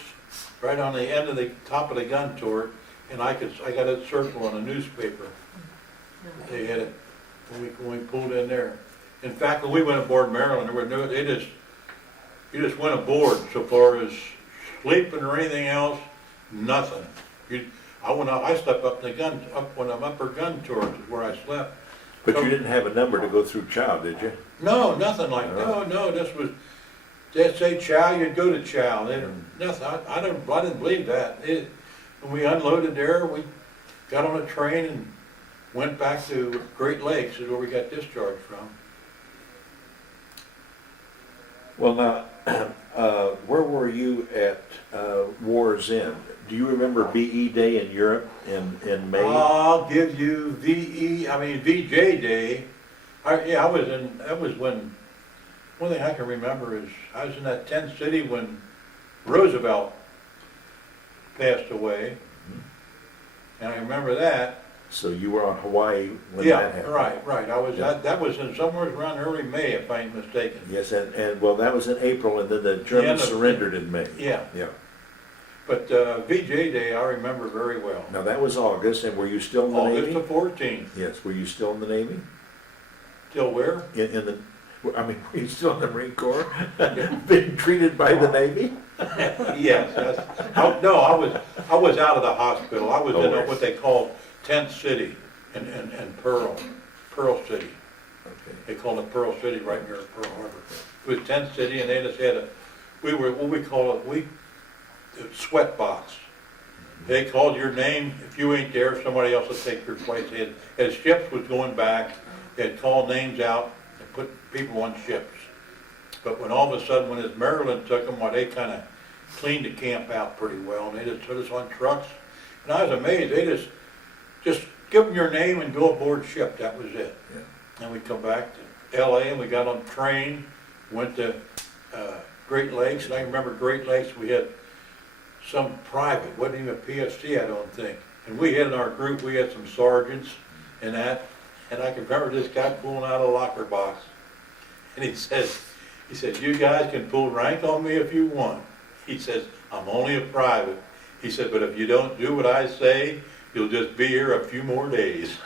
right on the end of the top of the gun turret, and I got a circle on the newspaper. They had it when we pulled in there. In fact, when we went aboard Maryland, you just went aboard so far as sleeping or anything else, nothing. I slept up in the gun, up when I'm upper gun turret is where I slept. But So- you didn't have a number to go through chow, did you? No, nothing like, no, this was, they'd say chow, you'd go to chow. Nothing, I didn't believe that. When we unloaded there, we got on a train and went back to Great Lakes, is where we got discharged from. Well, now, where were you at War's End? Do you remember BE Day in Europe in May? I'll give you VJ Day. That was when, one thing I can remember is, I was in that tent city when Roosevelt passed away. And I remember that. So you were on Hawaii when Yeah, that happened? right. That was in somewhere around early May, if I ain't mistaken. Yes, and well, that was in April, and then the Germans surrendered in May. Yeah, Yeah. but VJ Day I remember very well. Now, that was August, and were you still in the August Navy? the 14th. Yes, were you still in the Navy? Till where? In the, I mean, were you still in the Marine Corps? Being treated by the Navy? Yes, no, I was out of the hospital. I was in what they called Tent City and Pearl City. Okay. They called it Pearl City right near Pearl Harbor. It was Tent City, and they just had we were, what we call it, sweat box. They called your name. If you ain't there, somebody else will take your place. As ships was going back, they'd call names out and put people on ships. But when all of a sudden, when his Maryland took them, well, they kind of cleaned the camp out pretty well, and they just put us on trucks. And I was amazed. They just give them your name and go aboard ship. That was it. Yeah. And we come back to L.A. and we got on a train, went to Great Lakes, and I remember Great Lakes. We had some private, wasn't even a PFC, I don't think. And we had in our group, we had some sergeants and that. And I can remember this guy pulling out a locker box, and he says, you guys can pull rank on me if you want. He says, I'm only a private. He said, but if you don't do what I say, you'll just be here a few more days.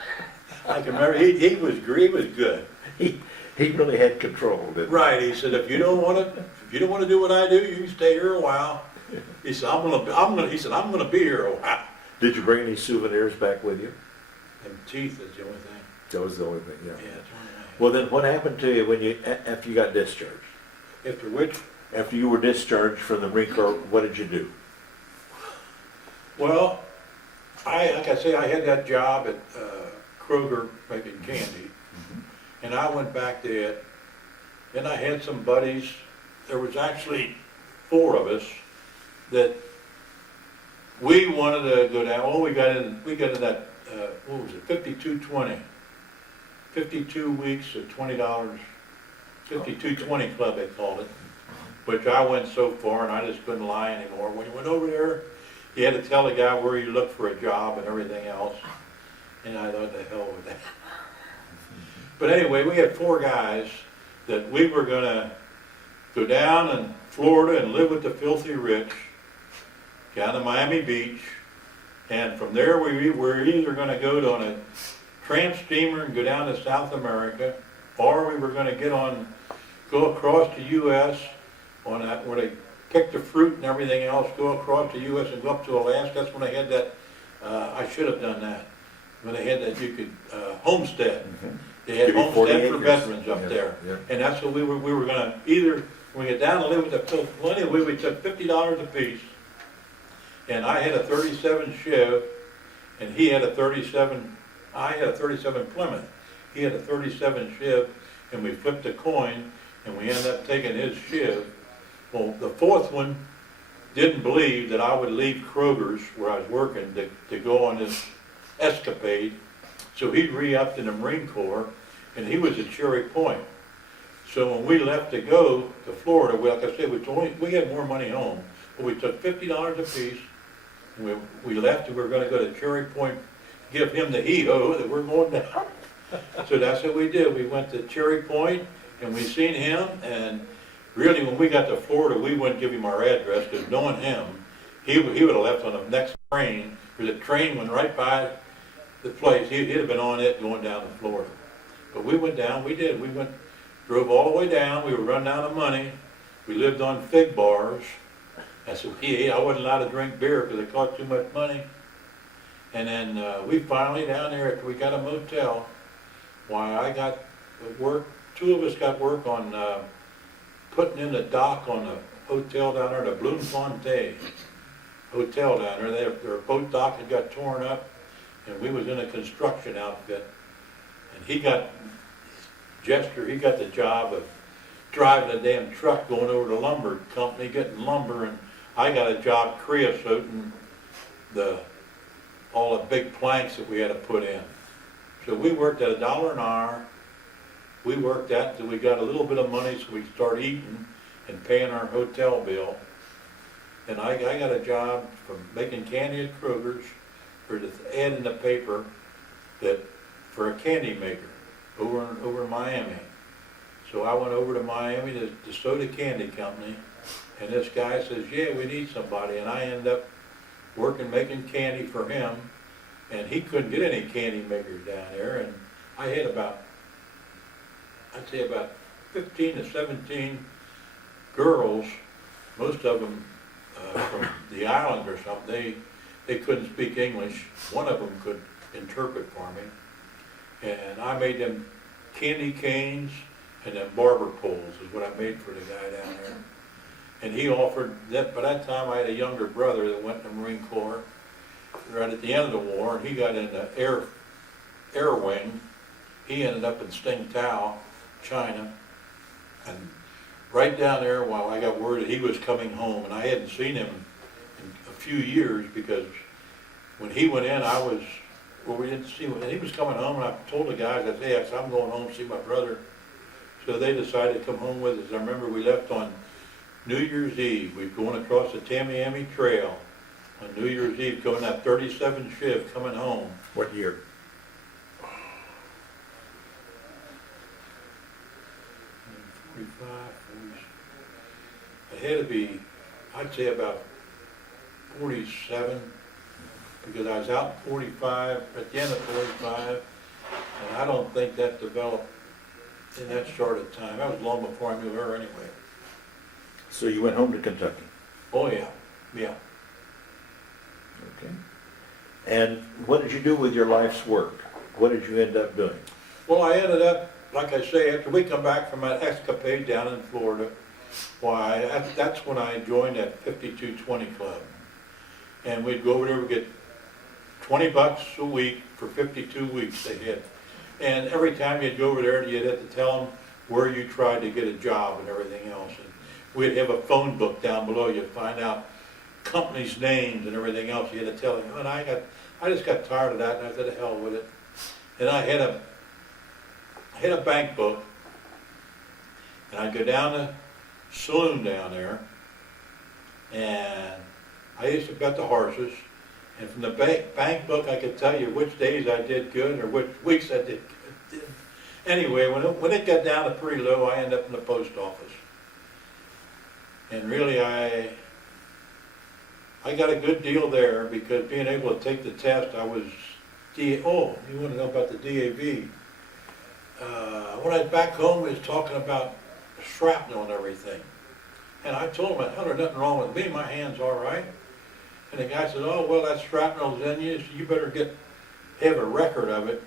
I can remember, he was good. He really had control, didn't he? Right, he said, if you don't want to do what I do, you can stay here a while. He said, I'm gonna be here a while. Did you bring any souvenirs back with you? And teeth is the only thing. That was the only thing, yeah. Yeah, that's the only thing. Well, then what happened to you after you got discharged? After which? After you were discharged from the Marine Corps, what did you do? Well, like I say, I had that job at Kroger making candy, and I went back to it, and I had some buddies. There was actually 4 of us that we wanted to go down. Oh, we got in that, what was it, 5220. 52 weeks at $20, 5220 club they called it, which I went so far and I just couldn't lie anymore. When you went over there, you had to tell the guy where you looked for a job and everything else, and I thought, the hell with that. But anyway, we had 4 guys that we were gonna go down in Florida and live with the filthy rich, down to Miami Beach, and from there we were either gonna go on a tramp steamer and go down to South America, or we were going to go across the U.S. on that, where they pick the fruit and everything else, go across the U.S. and go up to Alaska. That's when they had that, I should have done that, when they had that, you could, homestead. They had homestead for veterans up there. Yeah. And that's what we were going to, either, when we get down to live with the filth, well, anyway, we took $50 a piece, and I had a 37 Chev, and he had a 37, I had a 37 Plymouth. He had a 37 Chev, and we flipped a coin, and we ended up taking his Chev. Well, the 4th one didn't believe that I would leave Kroger's, where I was working, to go on this escapade. So he re-upped in the Marine Corps, and he was at Cherry Point. So when we left to go to Florida, like I said, we had more money home, but we took $50 a piece, and we left, and we were going to go to Cherry Point, give him the hee-ho that we're going down. So that's what we did. We went to Cherry Point, and we seen him, and really when we got to Florida, we wouldn't give him our address, because knowing him, he would have left on the next train, because the train went right by the place. He'd have been on it going down to Florida. But we went down, we did. We drove all the way down. We were running out of money. We lived on fig bars. That's what he ate. I wasn't allowed to drink beer because it cost too much money. And then we finally down there, after we got a motel, why I got work, two of us got work on putting in the dock on the hotel down there, the Bloemfontein Hotel down there. Their boat dock had got torn up, and we was in a construction outfit. And he got the job of driving a damn truck going over to the lumber company, getting lumber, and I got a job creosoting all the big planks that we had to put in. So we worked at $1 an hour. We worked that until we got a little bit of money so we could start eating and paying our hotel bill. And I got a job from making candy at Kroger's for the ad in the paper for a candy maker over in Miami. So I went over to Miami to the Soda Candy Company, and this guy says, yeah, we need somebody. And I ended up working making candy for him, and he couldn't get any candy makers down there. And I had I'd say about 15 to 17 girls, most of them from the island or something. They couldn't speak English. One of them could interpret for me. And I made them candy canes and then barber poles is what I made for the guy down there. And he offered that. By that time I had a younger brother that went in the Marine Corps right at the end of the war, and he got in the air wing. He ended up in Tsingtao, China, and right down there while I got word that he was coming home, and I hadn't seen him in a few years because when he went in, we didn't see him, and he was coming home, and I told the guys, I said, hey, I'm going home to see my brother. So they decided to come home with us. I remember we left on New Year's Eve. We were going across the Tamiami Trail on New Year's Eve, going that 37 shift coming home. What year? 45, it had to be, I'd say about 47, because I was out in 45, at the end of 45, and I don't think that developed in that short of time. That was long before I knew her anyway. So you went home to Kentucky? Oh yeah, yeah. Okay. And what did you do with your life's work? What did you end up doing? Well, I ended up, like I say, after we come back from an escapade down in Florida, that's when I joined that 5220 club. And we'd go over there, we'd get $20 a week for 52 weeks they had. And every time you'd go over there, you'd have to tell them where you tried to get a job and everything else. And we'd have a phone book down below. You'd find out companies' names and everything else. You had to tell them. And I just got tired of that, and I said, to hell with it. And I had a bank book, and I'd go down the saloon down there, and I used to bet the horses. And from the bank book, I could tell you which days I did good or which weeks I did good. Anyway, when it got down to pretty low, I ended up in the post office. And really, I got a good deal there because being able to take the test, I was, you want to know about the DAV. When I was back home, we was talking about shrapnel and everything. And I told him, there's nothing wrong with me, my hand's all right. And the guy said, oh, well, that shrapnel's in you, so you better have a record of it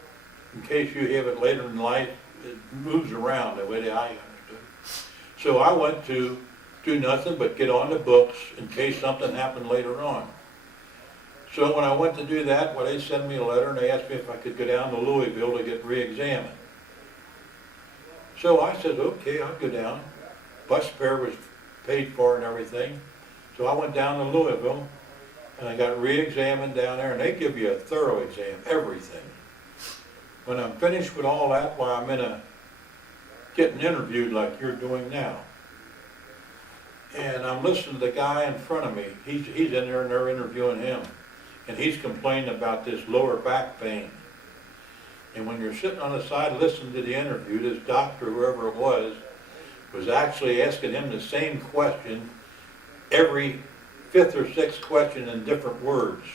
in case you have it later in life. It moves around the way that I understood. So I went to do nothing but get on the books in case something happened later on. So when I went to do that, they sent me a letter and they asked me if I could go down to Louisville to get re-examined. So I said, okay, I'll go down. Bus fare was paid for and everything. So I went down to Louisville. And I got re-examined down there, and they give you a thorough exam, everything. When I'm finished with all that, I'm getting interviewed like you're doing now. And I'm listening to the guy in front of me. He's in there, and they're interviewing him. And he's complaining about this lower back pain. And when you're sitting on the side listening to the interview, this doctor, whoever it was actually asking him the same question every fifth or sixth question in different words.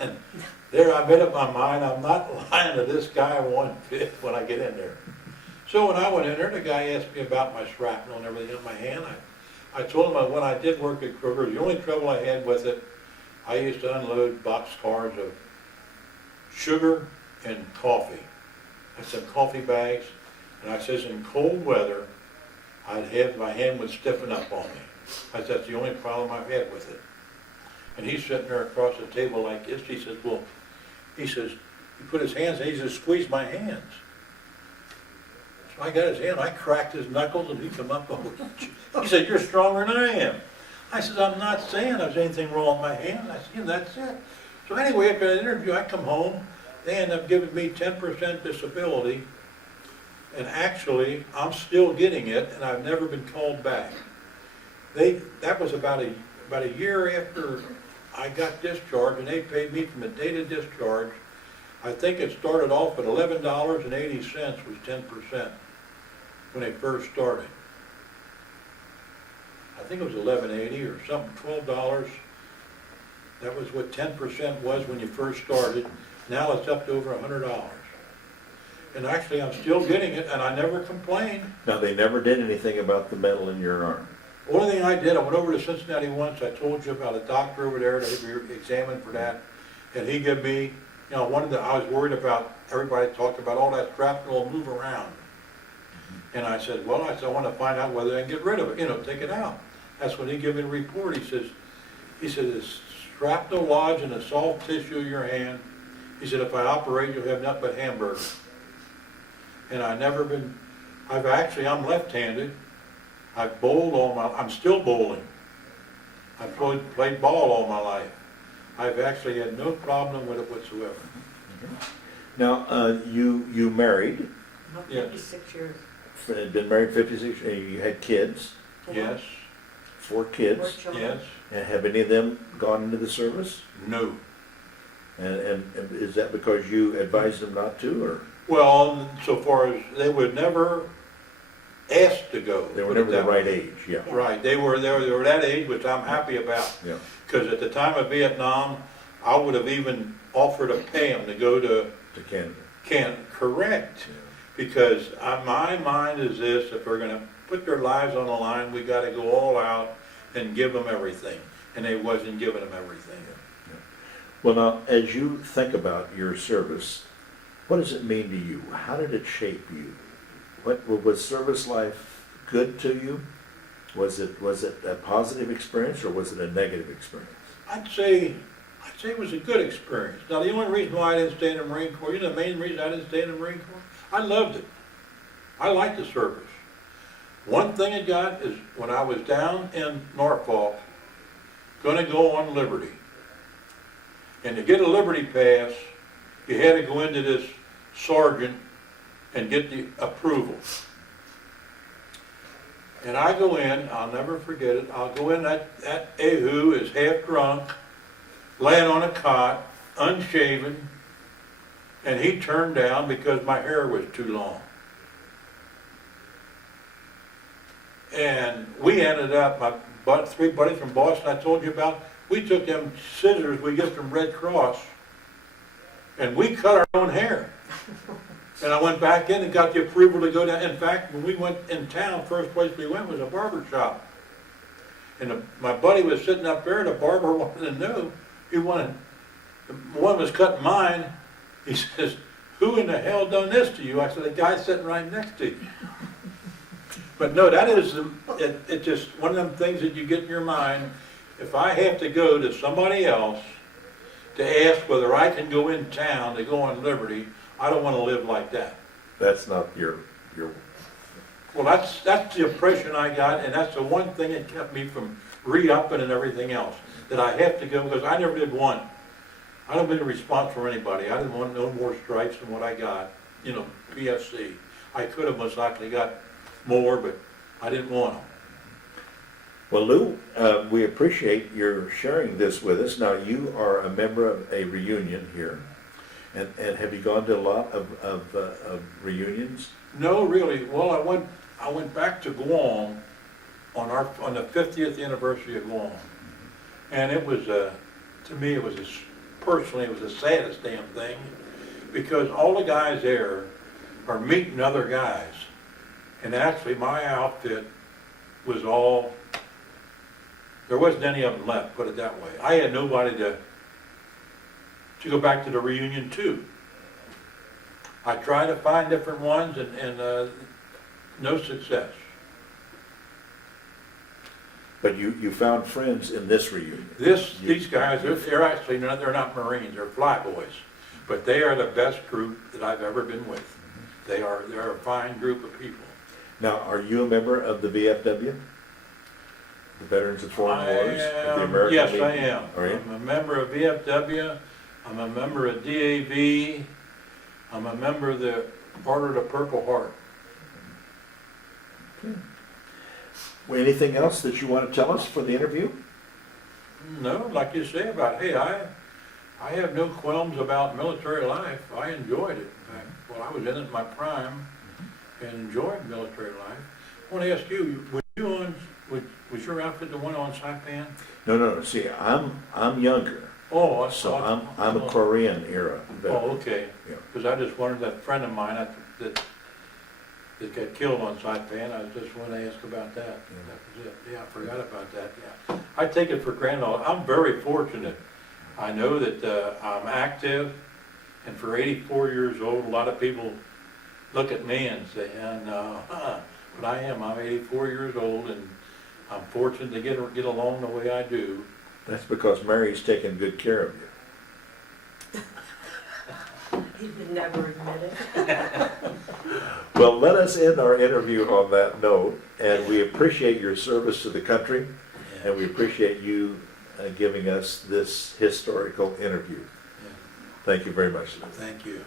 And there I made up my mind, I'm not lying to this guy one bit when I get in there. So when I went in there, the guy asked me about my shrapnel and everything in my hand. I told him when I did work at Kroger, the only trouble I had with it, I used to unload boxcars of sugar and coffee. I said coffee bags, and I says in cold weather, my hand would stiffen up on me. I said, that's the only problem I've had with it. And he's sitting there across the table like this. He says, he put his hands and he just squeezed my hands. So I got his hand, I cracked his knuckles and he come up over. He said, you're stronger than I am. I said, I'm not saying there's anything wrong with my hand. I said, yeah, that's it. So anyway, after that interview, I come home, they end up giving me 10% disability. And actually, I'm still getting it, and I've never been called back. That was about a year after I got discharged, and they paid me from the date of discharge. I think it started off at $11.80 was 10% when they first started. I think it was $11.80 or something, $12. That was what 10% was when you first started. Now it's up to over $100. And actually, I'm still getting it, and I never complained. Now, they never did anything about the metal in your arm. The only thing I did, I went over to Cincinnati once. I told you about a doctor over there that we examined for that, and he gave me, I was worried about, everybody talked about all that shrapnel will move around. And I said, I want to find out whether I can get rid of it, take it out. That's when he gave me the report. He says, the shrapnel lodged in the soft tissue of your hand. He said, if I operate, you'll have nothing but hamburgers. And I'm left-handed. I've bowled I'm still bowling. I've played ball all my life. I've actually had no problem with it whatsoever. Now, you married. Yes. 56 years. Had been married 56 years. You had kids. Yes, 4 kids. 4 children. yes, And have any of them gone into the service? no. And is that because you advised them not to, or? Well, so far as they would never ask to go. They were put it never the that way. right age, yeah. Right, they were that age, which I'm happy about. Yeah. Because at the time of Vietnam, I would have even offered to pay them to go to To Canada. Correct. Yeah. Because my mind is this, if we're gonna put their lives on the line, we gotta go all out and give them everything. And they wasn't giving them everything. Well, now, as you think about your service, what does it mean to you? How did it shape you? Was service life good to you? Was it a positive experience, or was it a negative experience? I'd say it was a good experience. Now, the only reason why I didn't stay in the Marine Corps, the main reason I didn't stay in the Marine Corps, I loved it. I liked the service. One thing it got is when I was down in Norfolk, gonna go on Liberty. And to get a Liberty pass, you had to go into this sergeant and get the approval. And I go in, I'll never forget it, I'll go in, that Ahu is half drunk, laying on a cot, unshaven, and he turned down because my hair was too long. And we ended up, my 3 buddies from Boston I told you about, we took them scissors we get from Red Cross, and we cut our own hair. And I went back in and got the approval to go down. In fact, when we went in town, first place we went was a barber shop. And my buddy was sitting up there, the barber wanted to know, one was cutting mine. He says, who in the hell done this to you? I said, the guy sitting right next to you. But no, that is, it just one of them things that you get in your mind. If I have to go to somebody else to ask whether I can go in town to go on Liberty, I don't want to live like that. That's not your. Well, that's the impression I got, and that's the one thing that kept me from re-upping and everything else. That I have to go, because I never did one. I don't get a response from anybody. I didn't want no more stripes than what I got, PSC. I could have most likely got more, but I didn't want them. Well, Lou, we appreciate your sharing this with us. Now, you are a member of a reunion here, and have you gone to a lot of reunions? No, really. Well, I went back to Guam on the 50th anniversary of Guam, and it was to me personally it was the saddest damn thing, because all the guys there are meeting other guys, and actually my outfit was all There wasn't any of them left, put it that way. I had nobody to go back to the reunion to. I tried to find different ones and no success. But you found friends in this reunion. These guys, they're actually, they're not Marines, they're flyboys. But they are the best group that I've ever been with. They're a fine group of people. Now, are you a member of the VFW? The Veterans of Foreign Wars? Of the American Yes, Legion? I am. Are you? I'm a member of VFW, I'm a member of DAV, I'm a member of the Order of the Purple Heart. Well, anything else that you want to tell us for the interview? No, like you say about, hey, I have no qualms about military life. I enjoyed it. Well, I was in it in my prime and enjoyed military life. I want to ask you, was your outfit the one on Saipan? No. See, I'm younger, Oh, I so saw. I'm a Korean era veteran. Oh, okay. Yeah. Because I just wondered, that friend of mine that got killed on Saipan, I just wanted to ask about that. That was it. Yeah, I forgot about that, yeah. I take it for granted. I'm very fortunate. I know that I'm active, and for 84 years old, a lot of people look at me and say, but I am. I'm 84 years old, and I'm fortunate to get along the way I do. That's because Mary's taking good care of you. He would never admit it. Well, let us end our interview on that note, and we appreciate your service to the country, and we appreciate you giving us this historical interview. Yeah. Thank you very much. Thank you.